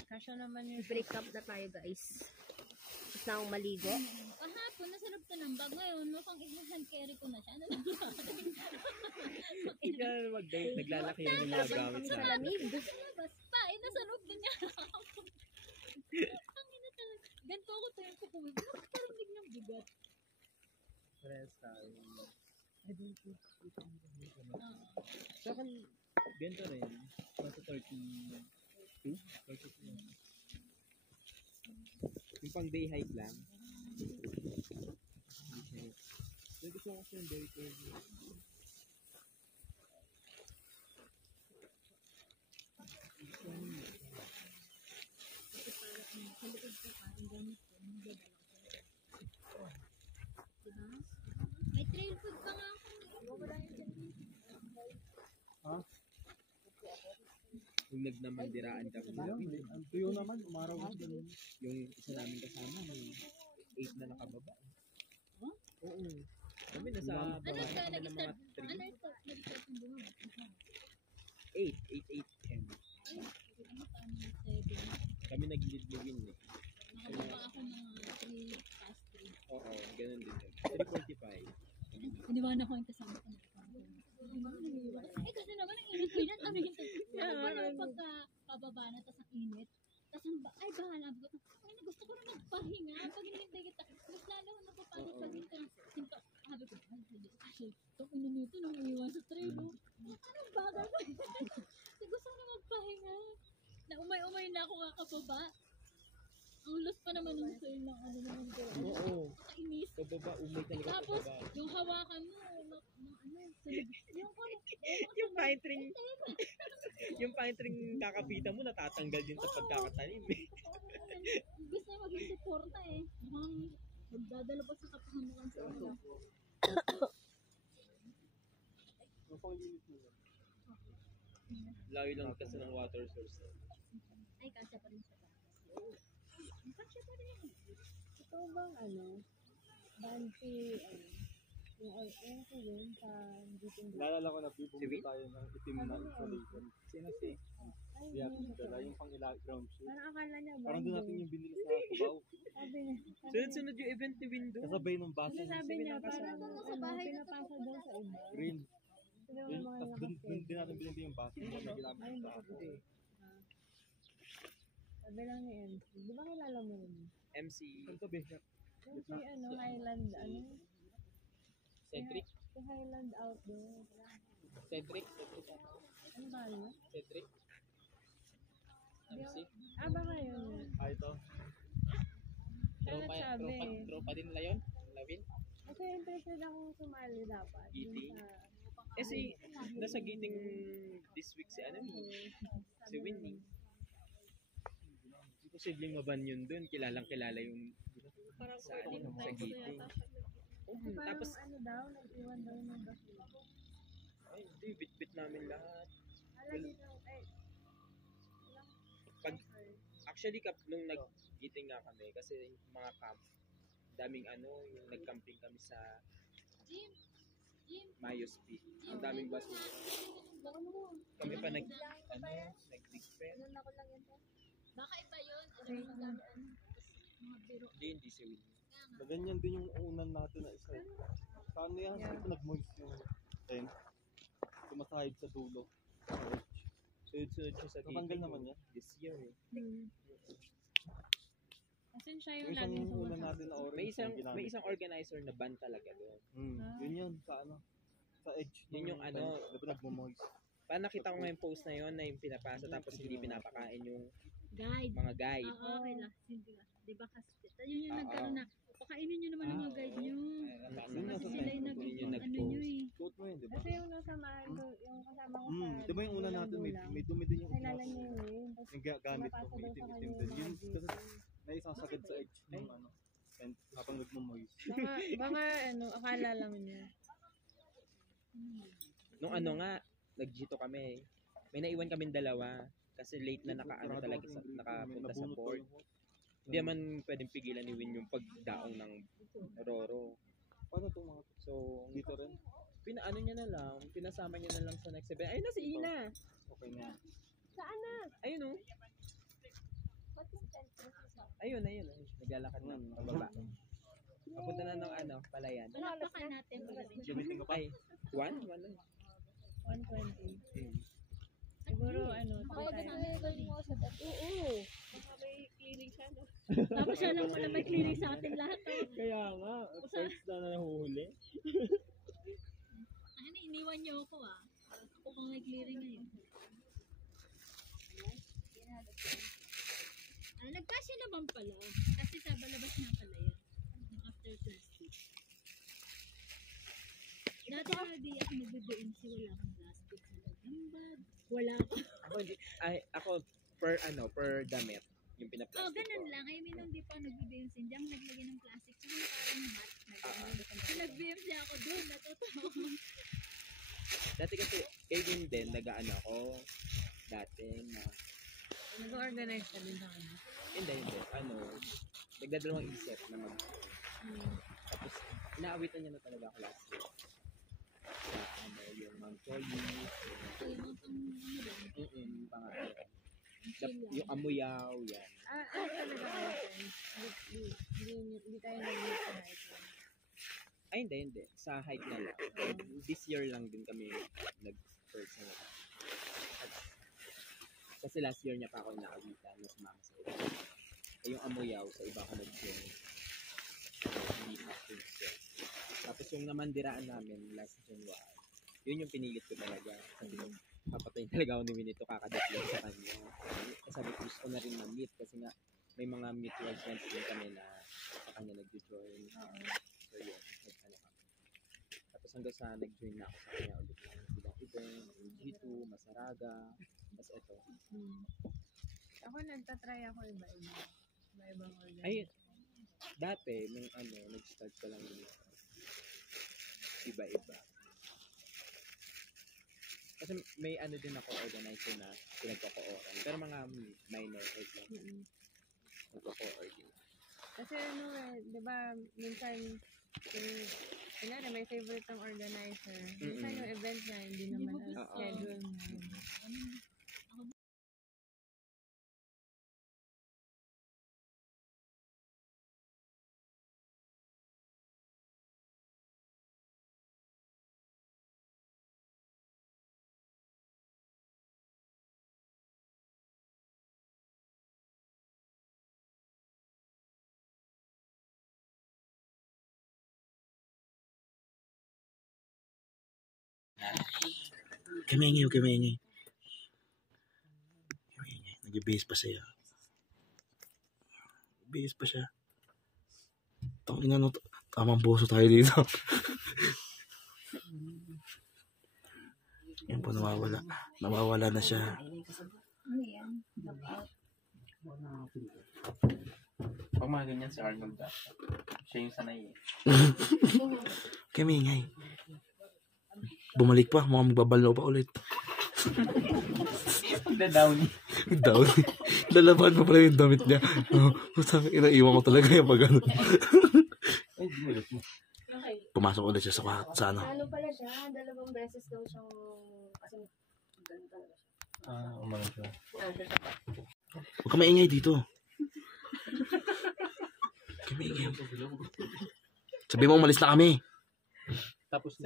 Kasya naman yung break up na tayo, guys. Tapos na akong maligo. Kahapon, nasarap ka ng bag. Ngayon, mukhang i-hand carry ko na siya. Ano lang Kaya mag-date, naglalaki yung mga gamit Sa sa lamig. Labas pa, nasarap din niya. Ang ina talaga. Ganito ako tayo yung kukuwi. Bakit parang biglang bigat? Sa akin, ganito rin. Nasa 32. 32. Yung pang day hike lang. Pero gusto ko kasi yung day hike. May trail food pa nga ako. Yung nagnamandiraan kami. Ang tuyo naman, umaraw ko doon. Yung isa namin kasama, may 8 na nakababa. Oo. Kami nasa Ano baba ka, kami ng mga nag-start? 3. Ano ito? Nag-start yung bumaba? pababa. Ang ulos pa naman ng soil ng ano naman ko. Oo. Kainis. Pababa, umay talaga Tapos, pababa. yung hawakan mo, ano, Yung pine tree, yung pine tree kakapita mo natatanggal din sa pagkakatanim eh. gusto na maging suporta eh. Mukhang magdadala pa sa kapahamukan sa ulo. Layo lang kasi ng water source. Ay, kasya pa rin sa batas. Kasya pa rin. Ito bang ano? Bansi, yung ko yun sa dito. Naalala ko na bumili tayo ng itim na Ano insulation. Sino si? Ay, Kaya hindi dala yung pang ground shoot. Parang akala niya ba? Parang doon natin yung binili sa Cubao. Sabi niya. Sunod-sunod yung event ni Window. Kasabay ng baso. Ano sabi niya? Parang sa bahay na pinapasa daw sa iba. Green. Sino Yun, yung mga tapos doon nakapit? din natin binili yung baso. May ginamit Ay, sa baka ako. Sabi lang ni MC. Di ba kilala mo yun? MC Ang sabi, Yung si Highland, Cedric. Si Highland Outdoor. Cedric. Ano ba yun? Cedric. MC. Baka yun. ito. Kaya nagsabi. Tropa din nila yun. Lawin. Kasi interested akong sumali dapat. Giting. Dun sa- Eh si, nasa giting this week si ano si Winnie. Posibleng maban yun dun. Kilalang kilala yung sa giting. Parang Tapos, ano daw, nag-iwan daw ng basura. ay, hindi, bit-bit namin lahat. Alam dito, Actually, nung nag-giting nga kami, kasi mga camp, daming yung nag-camping kami sa Mayos Peak. Ang daming basura. Kami pa nag-digper. Baka iba yun. Ano yung mga mga biro. Hindi si Winnie. Na ganyan din yung unan natin na isa. Paano yan? Saan ko nag-moist yung tent? Sumasahid sa dulo. Sunod-sunod siya sa Natanggal naman yan. this year eh. Kasi siya Yung yung isang laging unan sumasama. natin na orange. May isang organizer na band talaga doon. Yun sa ano. Sa edge. Yun yung ano. Dapat nagmo-moist. Parang nakita ko nga yung post na yun na yung pinapasa tapos hindi pinapakain yung Guide. mga guide. Oo, okay lang. Hindi ba? Di ba kasi? Yun yung nagkaroon na. Pakainin nyo naman ang mga guide nyo. Kasi sila yung Yun yung ano nyo eh. Suot mo yun, di ba? Kasi yung nasamahan ko, yung kasama ko sa... Di ba yung unan natin, may dumi din yung Kilala niya yun. Tapos yung gamit ko, pinapasa may daw sa itim-itim kanya din. yung Yun, mga kasi may isang sakit sa edge ng ano. And habang nagmo-moist. Baka akala lang niya. Nung nag-G2 kami. May naiwan kaming dalawa kasi late na nakapunta sa port. Hindi naman pwedeng pigilan ni Win yung pagdaong ng Roro. Paano itong mga So, dito rin? pinaano niya na lang, pinasama niya na lang sa next event. Ayun na si Ina! Okay na. Saan na? Ayun o. Ayun. Naglalakad na. Pababa. Papunta na ng palayan. Palakpakan natin. Gamitin ko pa. Ay, 1 lang. 120. Siguro Kaya namin ito sa dati. Oo. Baka may clearing siya, no? Tapos siya lang pala may clearing sa atin lahat. Kaya nga, first na nahuhuli. Ano, iniwan niyo ako ah. Ako pang may clearing ngayon. Nagkasya naman pala. Kasi sa balabas na pala yun. Yung after plastic. Dati nga di ako nagbidoon kasi wala akong plastic sa loob ng bag. Wala ako. Ako per damit yung Oh, pinaplastic ganun ko. lang. I mean, hindi pa nagbidoon sin Diyan naglagay ng plastic. Saka parang hat. So, nag-BMC ako doon. Natutuwa. Dati kasi kay Win din nag-aano ako dati na Nag-organize ka din sa kanya. hindi nagdadalawang isip na tapos inaawitan niya na talaga ako last year sa yung Mount Cholis yung pangalan yung Amuyaw yan Talaga kayo, friends? Hindi tayo nag-meet sa hiking. ay hindi sa hike na lang this year lang din kami nag-first na kasi last year niya pa ako naawitan na sumama sa iba. Eh, yung Amuyaw, sa iba ako nag-join. Hindi pa tapos yung namandiraan namin last January, yun yung pinilit ko talaga. Sabi ko, papatayin talaga ako ni Winnie to kakadating sa kanya. Sabi ko gusto ko na rin ma-meet kasi nga may mga mutual friends din kami na sa kanya nag-join. So yun, nag-ano kami. Tapos hanggang sa nag-join na ako sa kanya ulit ng ibang event, yung G2, Masaraga, tapos ito. Ako nagtatry ako iba-iba. Iba-ibang organization. Ay, dati, nung nag-start ko lang yun, iba-iba. Kasi may din ako organizer na pinagko-co-oran. Pero mga minor lang. Nagko-co-oran. Kasi di ba, minsan, kunyari may favorite ng organizer. Minsan yung event na hindi naman schedule na. Kamaingay, kamaingay. Nag-base pa siya. Base pa siya. Tangina no, tamang puso tayo dito. Yan po, nawawala. Nawawala na siya. Pag mga ganyan si Arnold dapat. Siya yung sanay eh. Kamaingay. Bumalik pa, mukhang magbabalaw pa ulit. Magda-downy. Downy. Lalaban mo pala yung damit niya. Inaiwan ko talaga yung pag ano. Pumasok ulit siya sa ano. Ano pala siya? 2 beses daw siyang kasi ganun talaga siya. Umano siya. Huwag ka maingay dito. Huwag ka maingay. Sabi mo umalis na kami. Tapos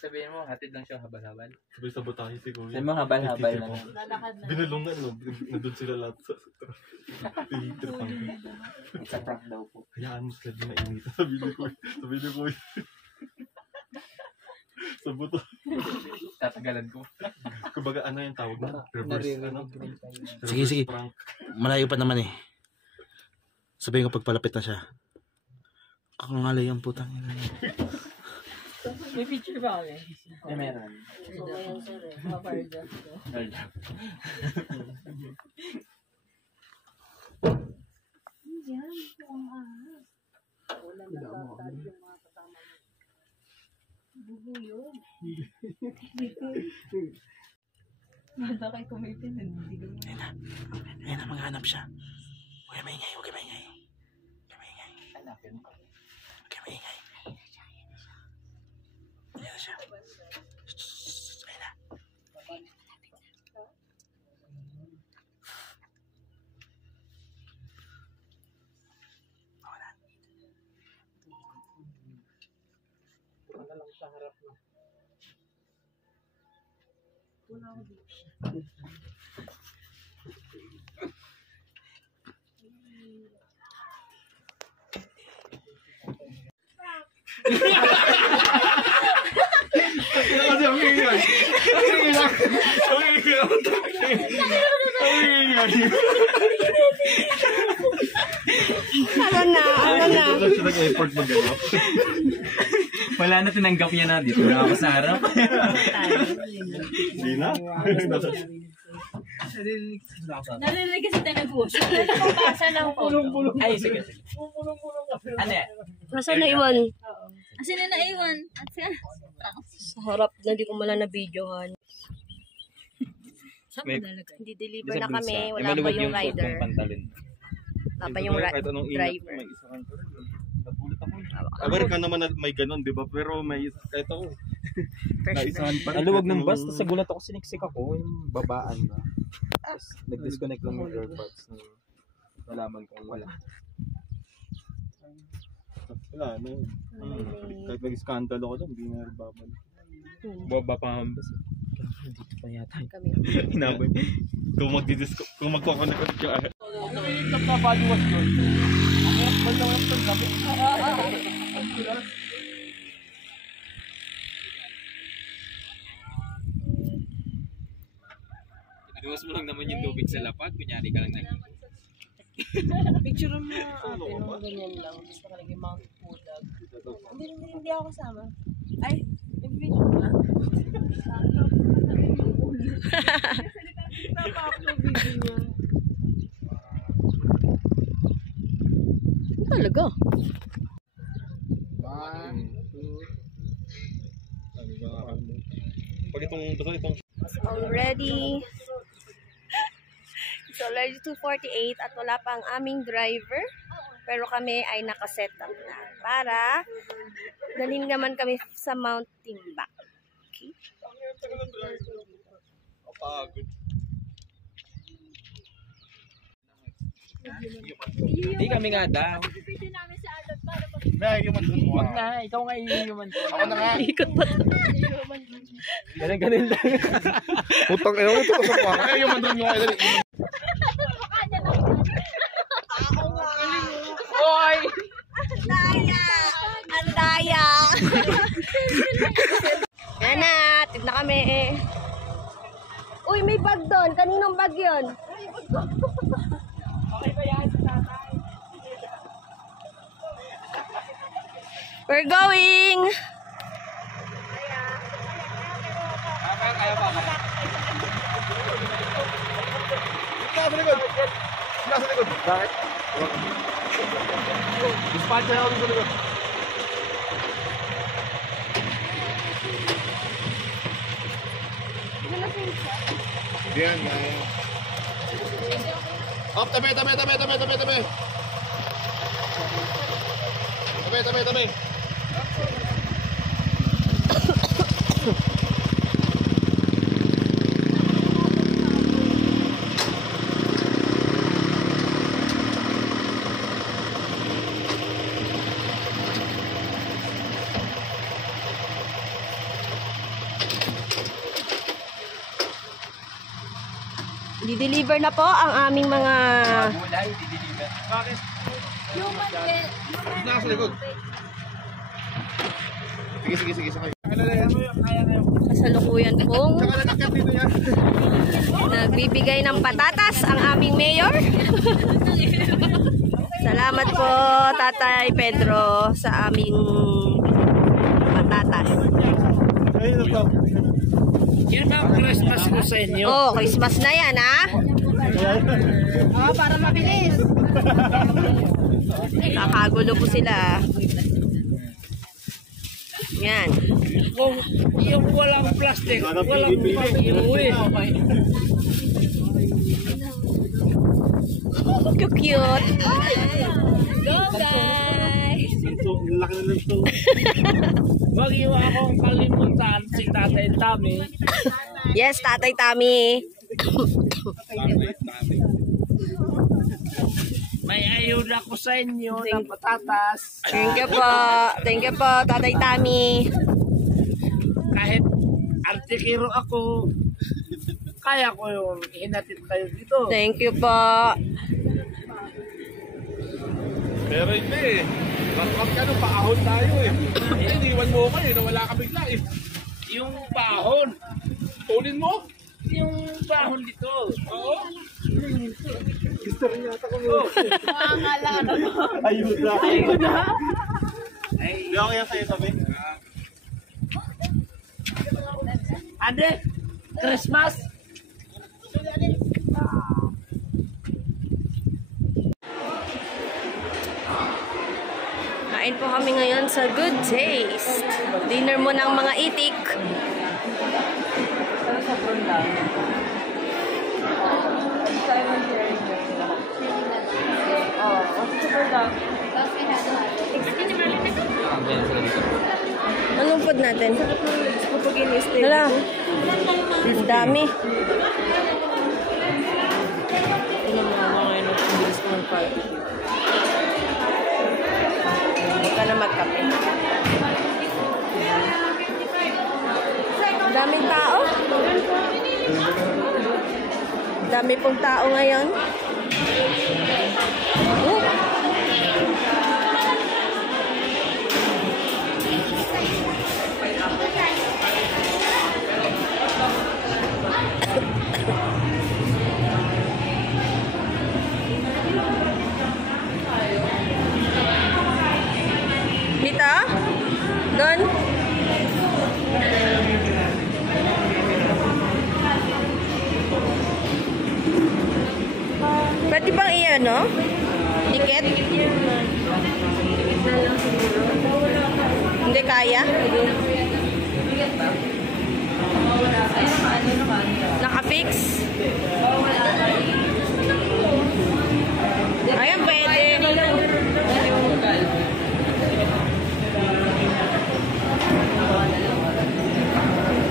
sabihin mo, hatid lang siya habal-habal. Sabi sa butahe si Kuya. Sabihin mo, habal-habal lang. Binulungan, no? Nandun sila lahat sa tripang. It's a prank daw po. Hayaan mo sila din mainita. Sabi ni Kuya. Sabi ni Kuya. Sa buto. Tatagalan ko. Kumbaga ano yung tawag na? Reverse, ano? Sige, sige. Prank. Malayo pa naman eh. Sabihin ko pagpalapit na siya. Kakangalay ang putang ina niya. May picture ba kami? May meron. Ayun na, maghanap siya. Huwag ka maingay, huwag ka maingay. Huwag ka maingay. Hanapin mo. Huwag ka maingay. Ayan na siya. Ayun na. Wala. Wala lang sa harap na. Ano na? Nag-effort mo gano'n. Wala na, tinanggap niya na. Dito na ako sa harap. Hindi na. Narinig kasi tayo nag-usap. Nagpapasa ng pulong-pulong. Ay, sige. Ano yan? Nasaan na iwan? Asin na naiwan? Sa harap na di ko mala na videohan. May- Hindi deliver na kami. Wala pa maluwag yung suot rider. mong pantalon. Wala pa yung Kahit anong ingat, driver. may isa kang nagulat ako. Amerika naman na may ganun, di ba? Pero may kahit ako. Naisahan pa rin. Ang luwag ng bus, tapos nagulat ako, siniksik ako, yung babaan na. Tapos nag-disconnect lang yung earbuds. Nalaman kong wala. Wala, ano. Kahit nag-scandal ako doon, hindi na babalik. Baba pa ang bus. Dito pa yata. Kami. Hinabay. Kung magkoconnect ulit yung Ano yung kapabaliwas doon? Ang hirap ba lang ang paggabi? Iwas mo lang naman yung tubig sa lapag, kunyari ka lang nag Picture mo ate, nung ganyan lang. Gusto ka lagi Mount Pulag. Hindi ako kasama. Ay, nag-video ko na. Tapa ako ng video niya. Talaga. Pag itong basta itong Already. It's already 2:48 at wala pa ang aming driver. Pero kami ay nakaset up na para dalhin naman kami sa Mount Timbak. Okay? pagod. Hindi kami nga daw. May human doon mo. Wag na, ikaw nga i-human ko. Ako na nga. Ikot pa to. Ganun lang. Putang ina mo ito sa pa. Ay human doon mo. Oy! Andaya! Andaya! Yan na, tig na kami eh. Uy, may bag doon. Kaninong bag yun? Okay ba yan? We're going! Kaya pa. Nasa likod. Nasa likod. Bakit? Dispatcher ako dito likod. Diyan, gaya. Up, tabi. Tabi. Di-deliver na po ang aming mga Gulay, di-deliver. Bakit? Nasa likod. Sige, sakay. kasalukuyan pong Saka nanakat dito yan. nagbibigay ng patatas ang aming mayor. Salamat po, Tatay Pedro, sa aming patatas. Ayun ito. Yan ba ang Christmas ko sa inyo? Oh, Christmas na yan, ha? Oh, para mabilis. Kakagulo po sila. Yan. Kung yung walang plastic, walang iuwi. Cute. Go, guys. Laki na lang ito. Wag iyo akong kalimutan si Tatay Tami. Yes, Tatay Tami. May ayuda ko sa inyo ng patatas. Thank you po. Thank you po, Tatay Tami. Kahit artikiro ako, kaya ko yung hinatid kayo dito. Thank you po. Pero hindi eh. Bakit ka nung paahon tayo eh. Iniwan mo ko eh, nawala ka bigla eh. Yung bahon. Tulin mo? Yung bahon dito. Oo. Gusto rin yata ko mo. Akala ano mo. Ayuda. Ayuda. Hindi ako yan sa'yo sabi. Ande, Christmas. Kain po kami ngayon sa Good Taste. Dinner mo ng mga itik. Anong food natin? Wala. Ang dami. Ito na mga ngayon ng English Small Party. Huwag ka na magkape. Ang daming tao. Ang dami pong tao ngayon. ano? Dikit? Hindi kaya? Naka-fix? Ayan, pwede.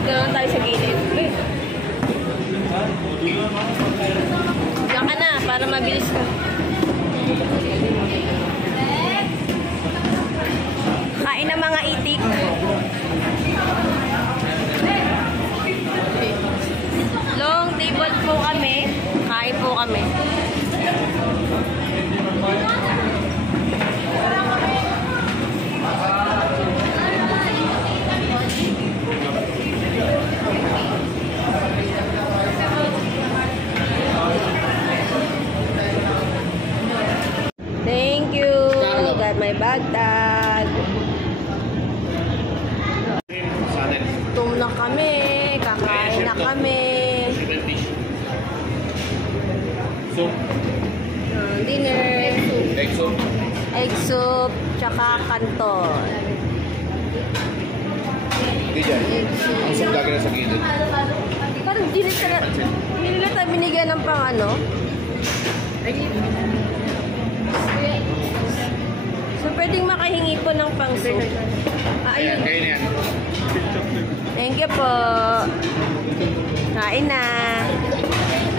Ganoon tayo sa gilid. Diyan ka na, para mabilis ka. Kain ng mga itik. Long table po kami. Kain po kami. Thank you. Got my bag tag. Tum na kami. Kakain na kami. Dinner. Egg soup. Egg soup. Tsaka kanton. Hindi dyan. Ang soup lagi na sa gilid. Parang dinit ka na. Hindi nila tayo binigyan ng pang ano. So, pwedeng makahingi po ng pang soup. Ayun. Kaya na yan. Thank you po. Kain na.